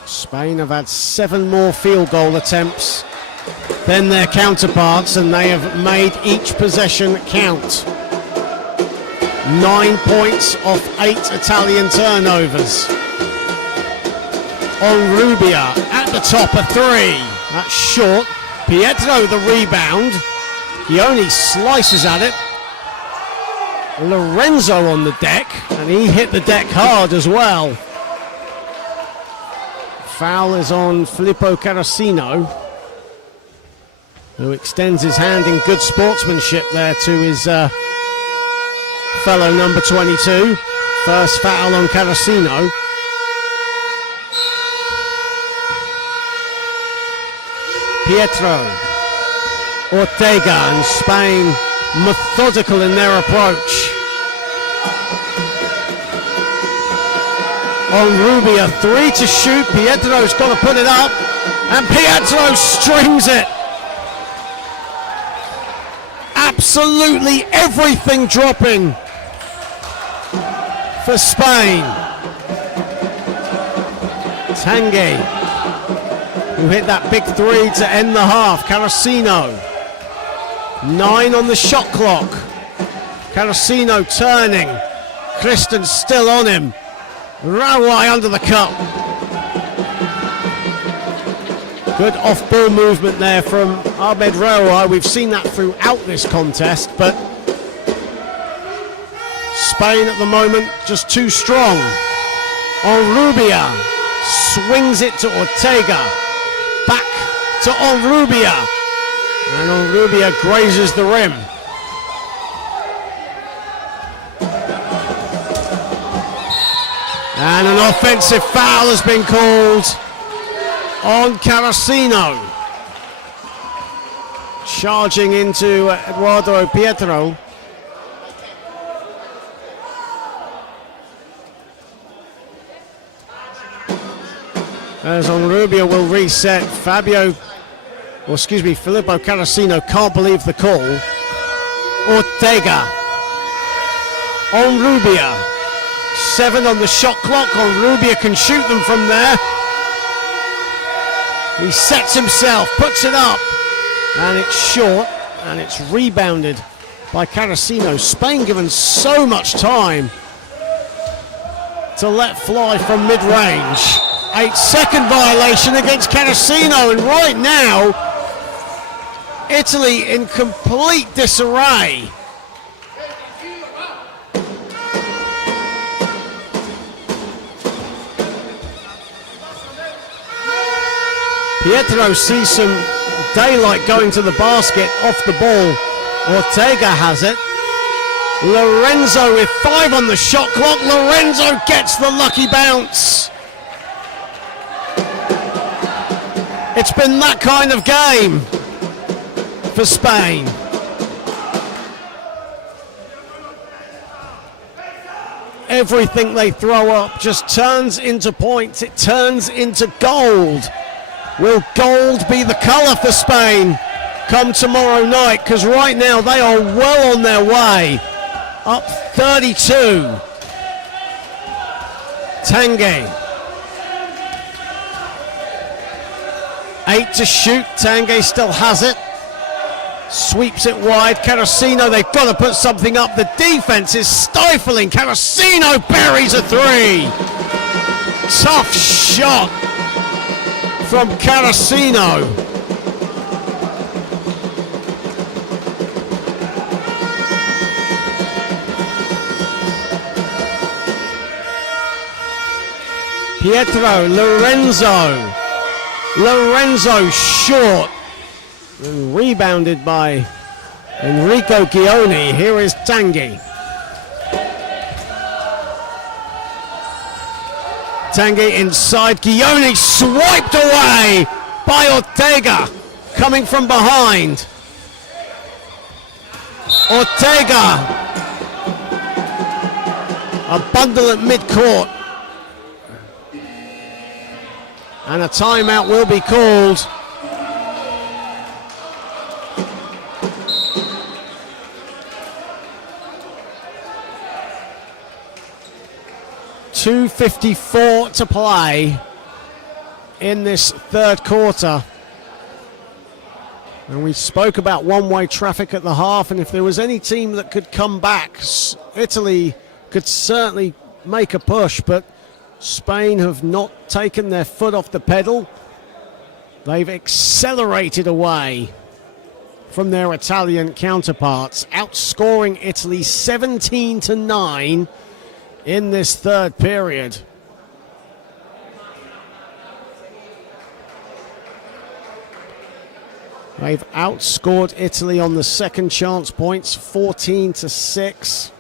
Spain have had 7 more field goal attempts than their counterparts, and they have made each possession count. 9 points off 8 Italian turnovers. Onrubia at the top, a 3. That's short. Pietro the rebound. He only slices at it. Lorenzo on the deck, and he hit the deck hard as well. Foul is on Filippo Carosino, who extends his hand in good sportsmanship there to his fellow number 22. First foul on Carrasino. Pietro, Ortega, and Spain methodical in their approach. On Rubia, 3 to shoot. Pietro's got to put it up, and Pietro strings it. Absolutely everything dropping for Spain. Tanguy, who hit that big 3 to end the half. Carrasino, 9 on the shot clock. Carrasino turning. Christen still on him. Rawai under the cup. Good off-ball movement there from Ahmed Rawai. We've seen that throughout this contest, but Spain at the moment just too strong. Onrubia swings it to Ortega. Back to Onrubia. And Onrubia grazes the rim. And an offensive foul has been called on Carrasino. Charging into Eduardo Pietro. As Onrubia will reset, Filippo Carrasino can't believe the call. Ortega. Onrubia. 7 on the shot clock. Onrubia can shoot them from there. He sets himself, puts it up, and it's short, and it's rebounded by Carrasino. Spain given so much time to let fly from mid-range. 8-second violation against Carrasino, and right now, Italy in complete disarray. Pietro sees some daylight going to the basket, off the ball. Ortega has it. Lorenzo with 5 on the shot clock. Lorenzo gets the lucky bounce. It's been that kind of game for Spain. Everything they throw up just turns into points. It turns into gold. Will gold be the colour for Spain come tomorrow night? Because right now they are well on their way. Up 32. Tanguy. 8 to shoot. Tanguy still has it. Sweeps it wide. Carrasino, they've got to put something up. The defense is stifling. Carrasino buries a 3. Tough shot from Carrasino. Pietro, Lorenzo short. And rebounded by Enrico Gioni. Here is Tanguy. Tanguy inside. Gioni swiped away by Ortega. Coming from behind. Ortega. A bundle at midcourt. And a timeout will be called. .254 to play in this third quarter. And we spoke about one-way traffic at the half, and if there was any team that could come back, Italy could certainly make a push, but Spain have not taken their foot off the pedal. They've accelerated away from their Italian counterparts, outscoring Italy 17-9 in this third period. They've outscored Italy on the second chance points, 14-6.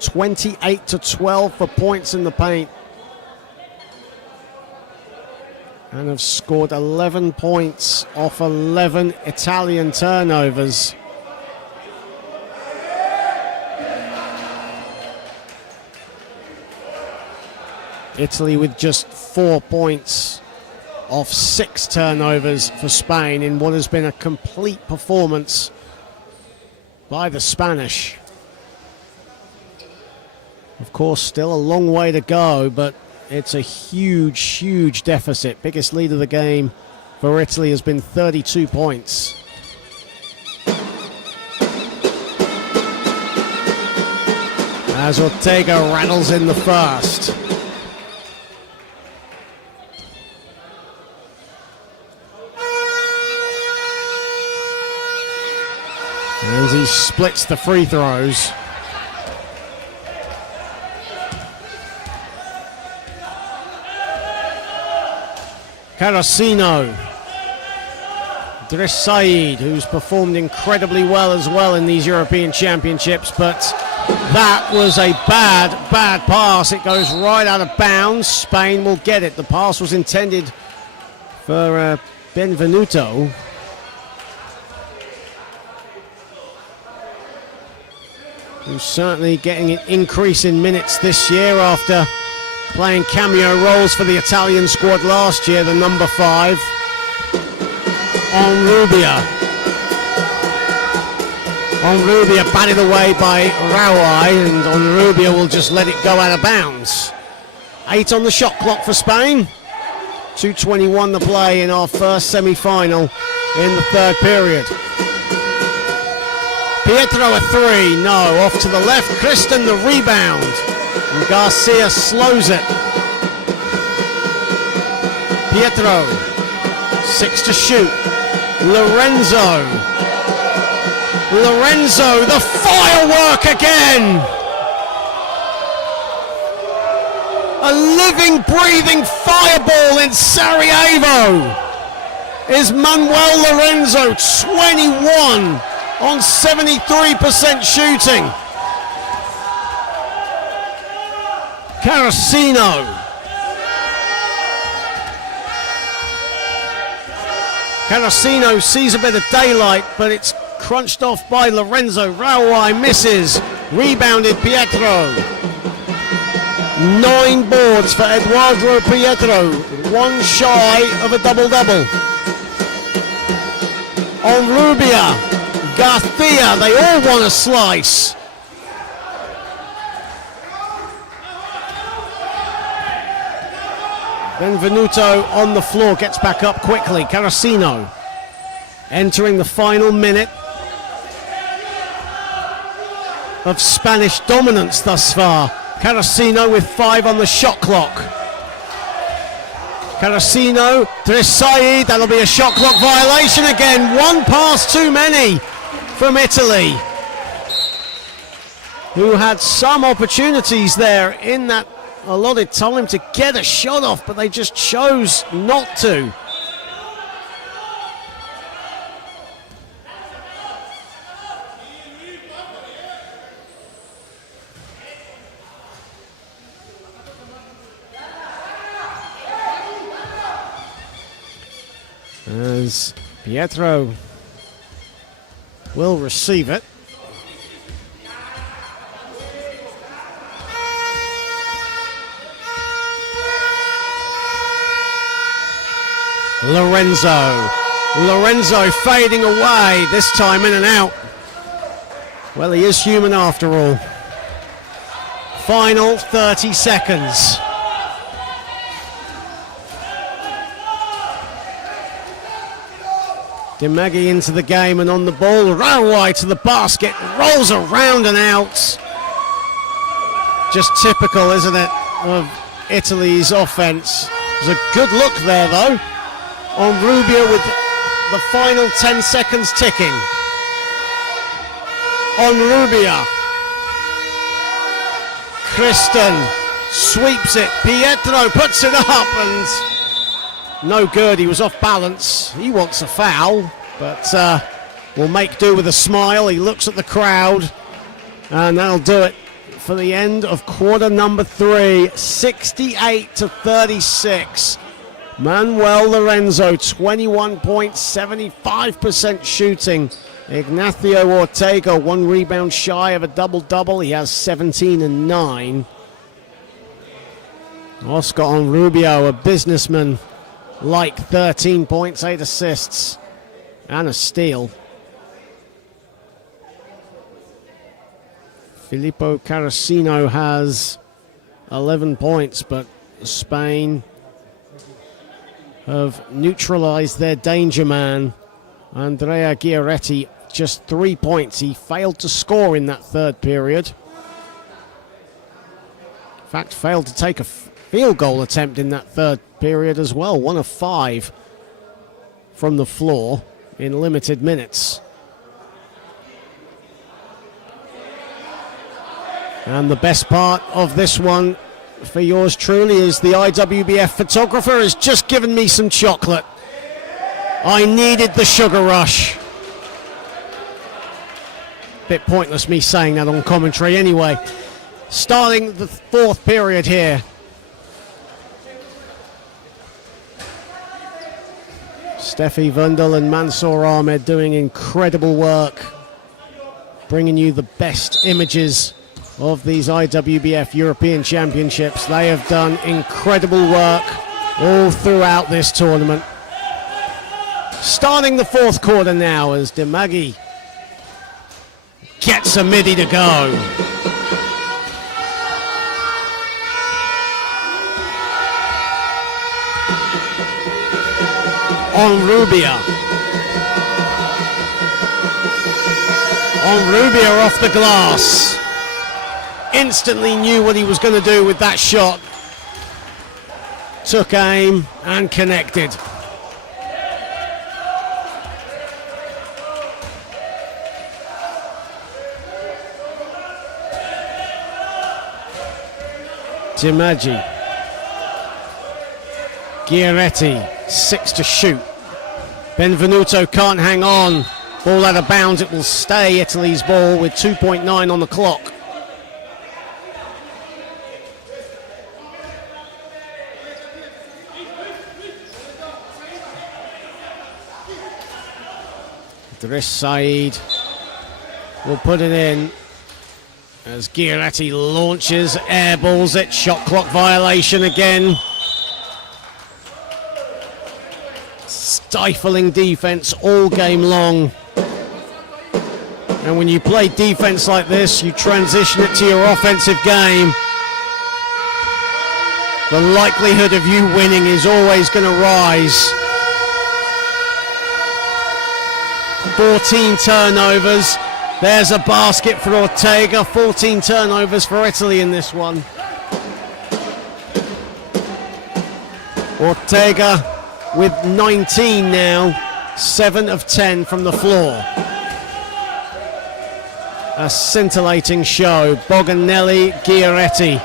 28-12 for points in the paint. And have scored 11 points off 11 Italian turnovers. Italy with just 4 points off 6 turnovers for Spain in what has been a complete performance by the Spanish. Of course, still a long way to go, but it's a huge, huge deficit. Biggest lead of the game for Italy has been 32 points. As Ortega rattles in the first. As he splits the free throws. Carrasino. Dres Said, who's performed incredibly well as well in these European Championships, but that was a bad pass. It goes right out of bounds. Spain will get it. The pass was intended for Benvenuto. Who's certainly getting an increase in minutes this year after playing cameo roles for the Italian squad last year, the number 5, Onrubia. Onrubia batted away by Rawai, and Onrubia will just let it go out of bounds. 8 on the shot clock for Spain. 2:21 to play in our first semi-final in the third period. Pietro a 3, no, off to the left. Kristen the rebound. And Garcia slows it. Pietro, 6 to shoot. Lorenzo, the firework again. A living, breathing fireball in Sarajevo is Manuel Lorenzo, 21 on 73% shooting. Carrasino sees a bit of daylight, but it's crunched off by Lorenzo. Rawai misses. Rebounded Pietro. 9 boards for Eduardo Pietro. 1 shy of a double-double. Onrubia, Garcia, they all want a slice. Benvenuto on the floor, gets back up quickly. Carrasino entering the final minute of Spanish dominance thus far. Carrasino with 5 on the shot clock. Carrasino, Dres Said, that'll be a shot clock violation again. 1 pass too many from Italy, who had some opportunities there in that allotted time to get a shot off, but they just chose not to. As Pietro will receive it. Lorenzo fading away, this time in and out. Well, he is human after all. Final 30 seconds. Demaghi into the game and on the ball. Rawai to the basket, rolls around and out. Just typical, isn't it, of Italy's offense. There's a good look there, though. Onrubia with the final 10 seconds ticking. Onrubia. Kristen sweeps it. Pietro puts it up and no good. He was off balance. He wants a foul, but will make do with a smile. He looks at the crowd and that'll do it for the end of quarter number 3, 68-36. Manuel Lorenzo, 21.75% shooting. Ignacio Ortega, 1 rebound shy of a double-double. He has 17 and 9. Oscar Onrubio, a businessman, like 13 points, 8 assists, and a steal. Filippo Carasino has 11 points, but Spain have neutralized their danger man. Andrea Giaretti, just 3 points. He failed to score in that third period. In fact, failed to take a field goal attempt in that third period as well. 1 of 5 from the floor in limited minutes. And the best part of this one for yours truly is the IWBF photographer has just given me some chocolate. I needed the sugar rush. Bit pointless me saying that on commentary anyway. Starting the fourth period here. Steffi Wundel and Mansour Ahmed doing incredible work, bringing you the best images of these IWBF European Championships. They have done incredible work all throughout this tournament. Starting the fourth quarter now as Demaghi gets a midi to go. Onrubia off the glass. Instantly knew what he was going to do with that shot. Took aim and connected. Demaghi. Giaretti, 6 to shoot. Benvenuto can't hang on. Ball out of bounds, it will stay Italy's ball with 2.9 on the clock. Idris Said will put it in as Giaretti launches, airballs it, shot clock violation again. Stifling defense all game long. And when you play defense like this, you transition it to your offensive game. The likelihood of you winning is always going to rise. 14 turnovers. There's a basket for Ortega. 14 turnovers for Italy in this one. Ortega with 19 now. 7 of 10 from the floor. A scintillating show. Boganelli, Giaretti.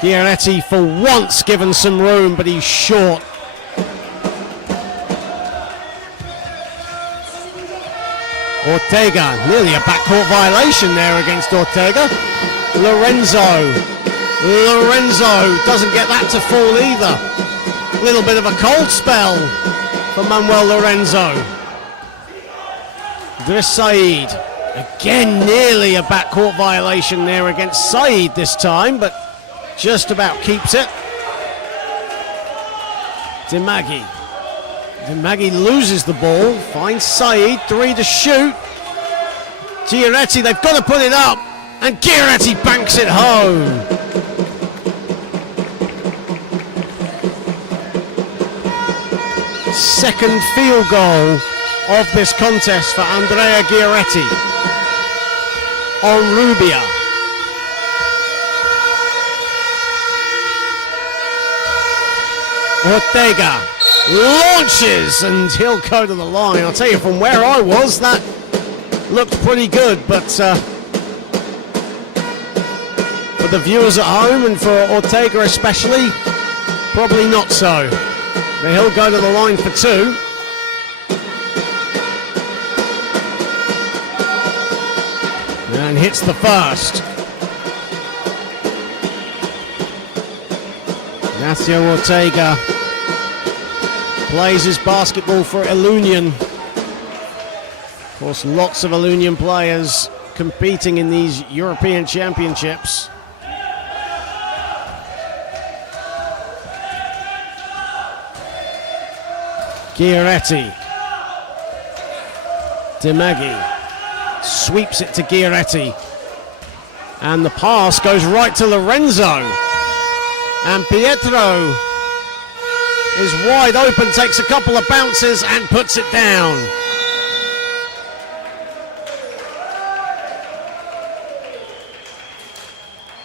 Giaretti for once given some room, but he's short. Ortega, nearly a backcourt violation there against Ortega. Lorenzo doesn't get that to fall either. A little bit of a cold spell for Manuel Lorenzo. Idris Said, again nearly a backcourt violation there against Said this time, but just about keeps it. Demaghi loses the ball, finds Said, 3 to shoot. Giaretti, they've got to put it up, and Giaretti banks it home. Second field goal of this contest for Andrea Giaretti. Onrubia. Ortega launches and he'll go to the line. I'll tell you, from where I was, that looked pretty good, but for the viewers at home and for Ortega especially, probably not so. But he'll go to the line for 2. and hits the first. Ignacio Ortega plays his basketball for Ilunion. Of course, lots of Ilunion players competing in these European Championships. Giaretti. DeMaggi sweeps it to Giaretti. And the pass goes right to Lorenzo. And Pietro is wide open, takes a couple of bounces and puts it down.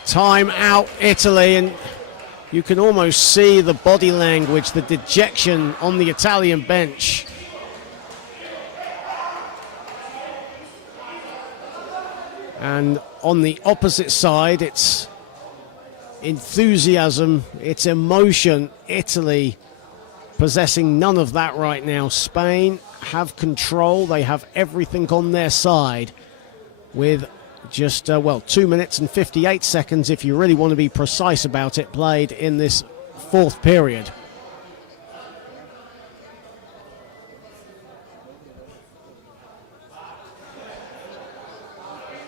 Time out, Italy, and you can almost see the body language, the dejection on the Italian bench. And on the opposite side, it's enthusiasm, it's emotion. Italy possessing none of that right now. Spain have control, they have everything on their side with just 2 minutes and 58 seconds, if you really want to be precise about it, played in this fourth period.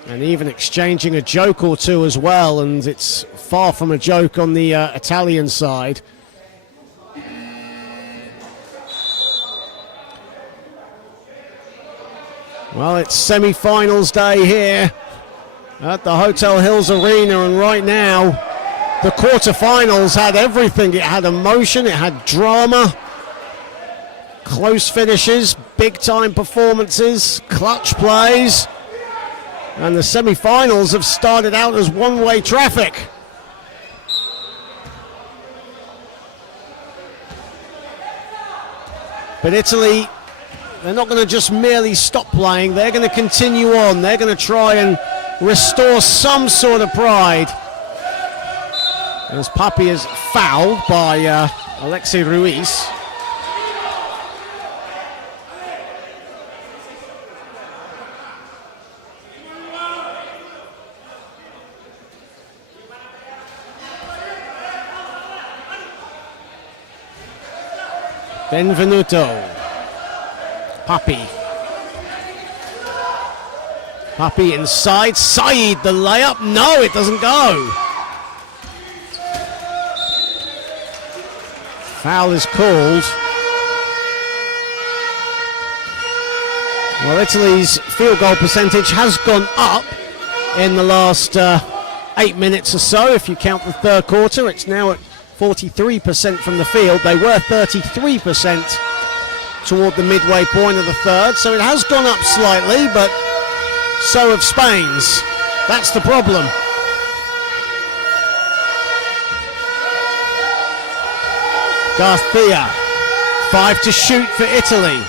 And even exchanging a joke or two as well, and it's far from a joke on the Italian side. Well, it's semi-finals day here at the Hotel Hills Arena, and right now the quarterfinals had everything. It had emotion, it had drama, close finishes, big-time performances, clutch plays. And the semi-finals have started out as one-way traffic. But Italy, they're not going to just merely stop playing. They're going to continue on. They're going to try and restore some sort of pride. As Papi is fouled by Alexei Ruiz. Benvenuto. Papi. Papi inside. Said the layup. No, it doesn't go. Foul is called. Well, Italy's field goal percentage has gone up in the last 8 minutes or so. If you count the third quarter, it's now at 43% from the field. They were 33% toward the midway point of the third, so it has gone up slightly, but so have Spain's. That's the problem. Garcia, 5 to shoot for Italy.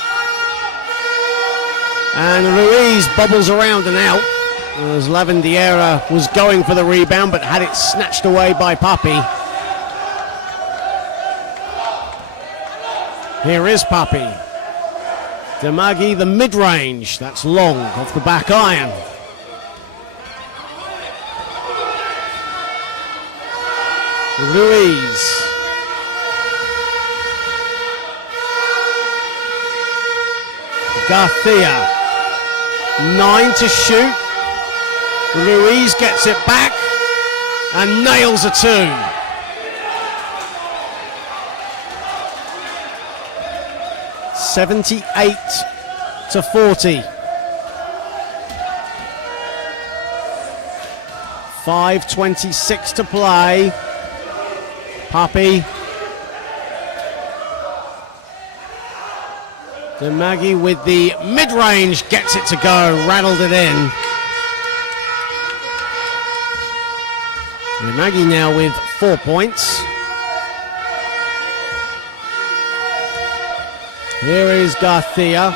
And Ruiz bobbles around and out as Lavandiera was going for the rebound but had it snatched away by Papi. Here is Papi. DeMaggi, the mid-range. That's long, off the back iron. Ruiz. Garcia. 9 to shoot. Ruiz gets it back and nails a 2. $78-40. 5:26 to play. Papi. DeMaggi with the mid-range gets it to go, rattled it in. DeMaggi now with 4 points. Here is Garcia.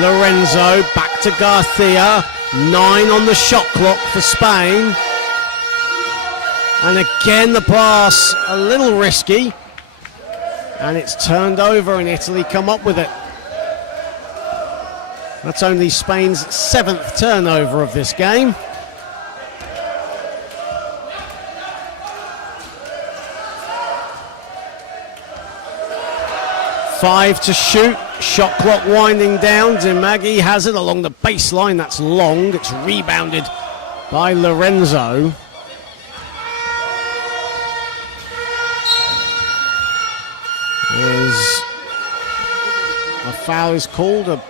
Lorenzo back to Garcia. 9 on the shot clock for Spain. And again the pass a little risky. And it's turned over and Italy come up with it. That's only Spain's 7th turnover of this game. Five to shoot. Shot clock winding down. Demaghi has it along the baseline. That's long. It's rebounded by Lorenzo. As a foul is called. A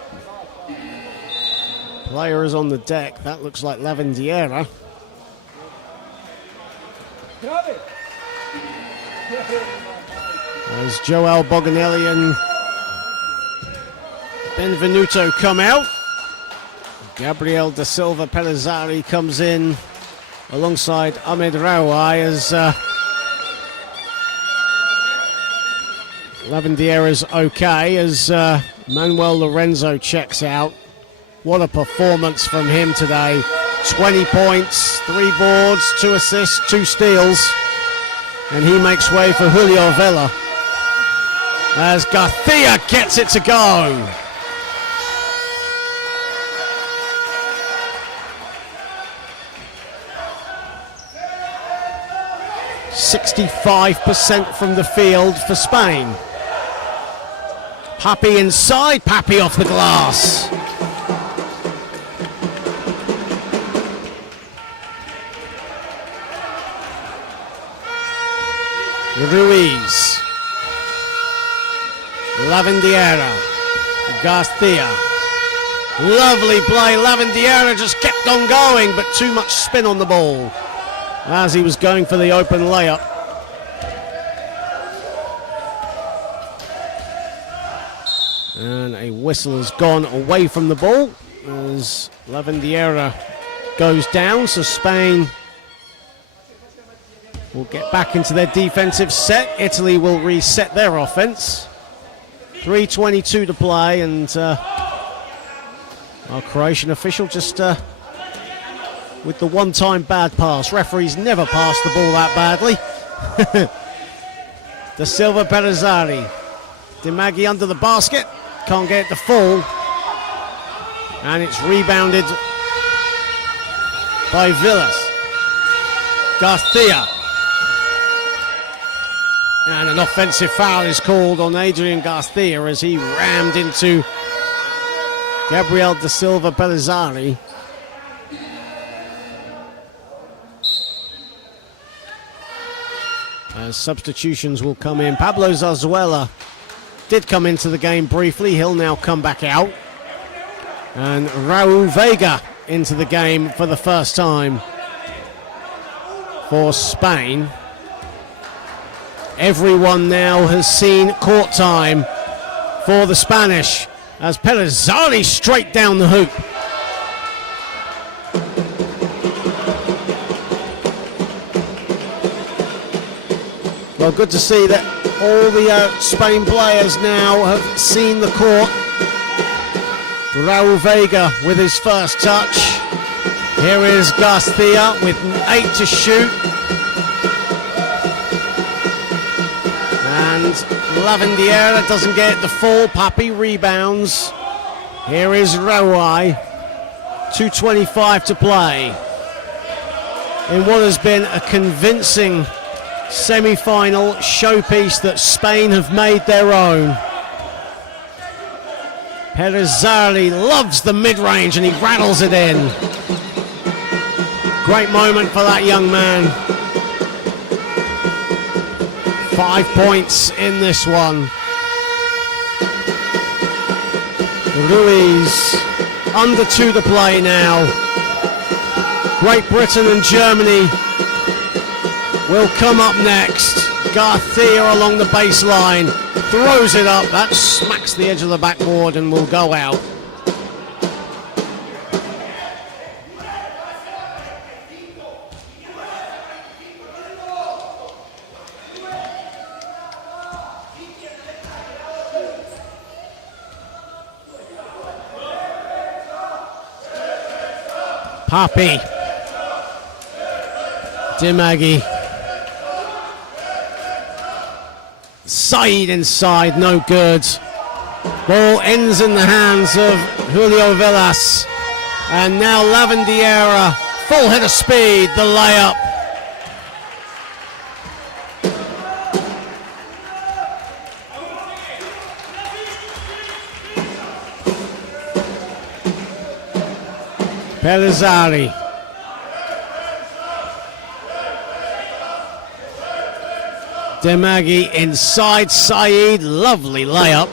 player is on the deck. That looks like Lavandiera. As Joel Boganelli and Benvenuto come out. Gabriel da Silva Pellizzari comes in alongside Ahmed Rawai as Lavandiera's okay as Manuel Lorenzo checks out. What a performance from him today. 20 points, 3 boards, 2 assists, 2 steals. And he makes way for Julio Vela as Garcia gets it to go. %65% from the field for Spain. Papi inside, Papi off the glass. Ruiz, Lavandiera, Garcia. Lovely play. Lavandiera just kept on going, but too much spin on the ball as he was going for the open layup. And a whistle has gone away from the ball as Lavandiera goes down, so Spain will get back into their defensive set. Italy will reset their offense. 3:22 to play, and our Croatian official just with the one-time bad pass. Referees never pass the ball that badly. Da Silva Pellizzari. Demaghi under the basket. Can't get it to fall. And it's rebounded by Villas. Garcia. And an offensive foul is called on Adrian Garcia as he rammed into Gabriel da Silva Pellizzari. As substitutions will come in. Pablo Zarzuela did come into the game briefly. He'll now come back out. And Raul Vega into the game for the first time for Spain. Everyone now has seen court time for the Spanish as Pellizzari straight down the hoop. Well, good to see that all the Spain players now have seen the court. Raul Vega with his first touch. Here is Garcia with 8 to shoot. And Lavandiera doesn't get the fall. Papi rebounds. Here is Rawai. 2:25 to play in what has been a convincing semi-final showpiece that Spain have made their own. Pellizzari loves the mid-range and he rattles it in. Great moment for that young man. 5 points in this one. Ruiz under 2 to play now. Great Britain and Germany will come up next. Garcia along the baseline, throws it up, that smacks the edge of the backboard and will go out. Papi. Demaghi. Said inside, no good. Ball ends in the hands of Julio Velas. And now Lavandiera, full head of speed, the layup. Pellizzari. Demaghi inside Saeed, lovely layup.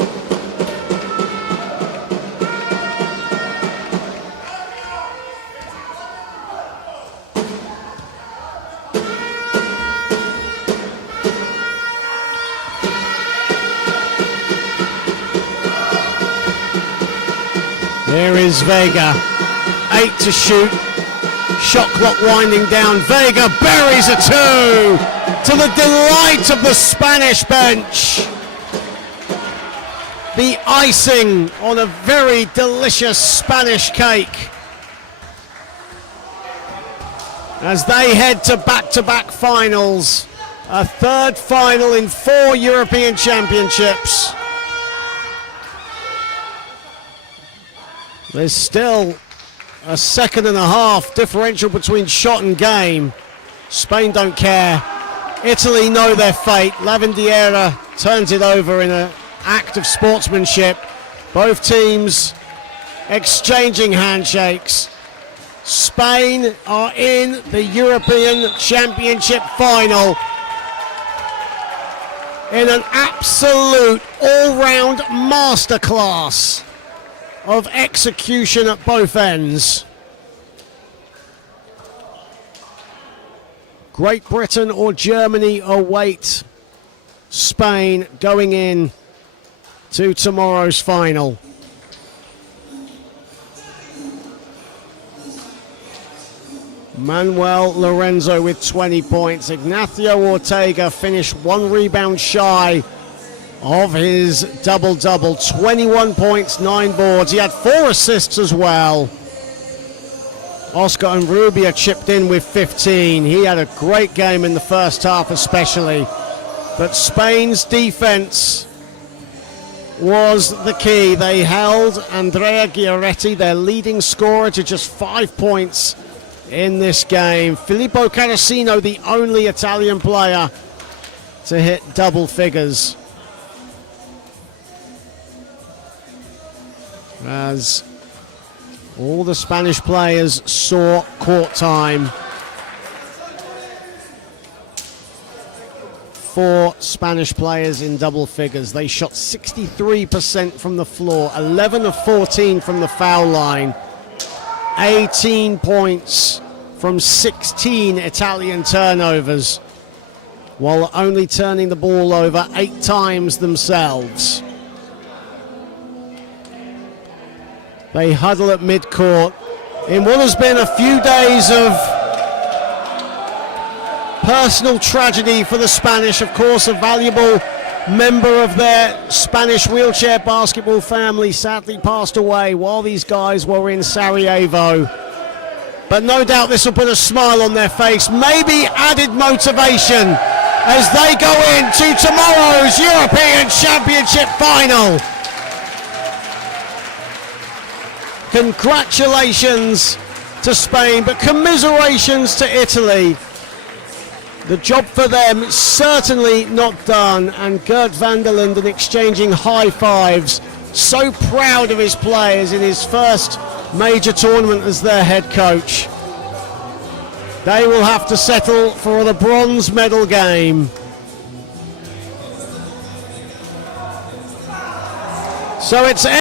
There is Vega, 8 to shoot, shot clock winding down, Vega buries a 2 to the delight of the Spanish bench. The icing on a very delicious Spanish cake as they head to back-to-back finals, a third final in 4 European Championships. There's still a second and a half differential between shot and game. Spain don't care. Italy know their fate. Lavandiera turns it over in an act of sportsmanship. Both teams exchanging handshakes. Spain are in the European Championship final in an absolute all-round masterclass of execution at both ends. Great Britain or Germany await Spain going in to tomorrow's final. Manuel Lorenzo with 20 points. Ignacio Ortega finished 1 rebound shy of his double-double. 21 points, 9 boards. He had 4 assists as well. Oscar Enrubia chipped in with 15. He had a great game in the first half especially. But Spain's defense was the key. They held Andrea Giaretti, their leading scorer, to just 5 points in this game. Filippo Carasino, the only Italian player to hit double figures. As all the Spanish players saw court time. 4 Spanish players in double figures. They shot 63% from the floor, 11 of 14 from the foul line, 18 points from 16 Italian turnovers, while only turning the ball over 8 times themselves. They huddle at midcourt in what has been a few days of personal tragedy for the Spanish. Of course, a valuable member of their Spanish wheelchair basketball family sadly passed away while these guys were in Sarajevo. But no doubt this will put a smile on their face, maybe added motivation as they go into tomorrow's European Championship final. Congratulations to Spain, but commiserations to Italy. The job for them certainly not done, and Gert van der Linden exchanging high fives. So proud of his players in his first major tournament as their head coach. They will have to settle for the bronze medal game. So it's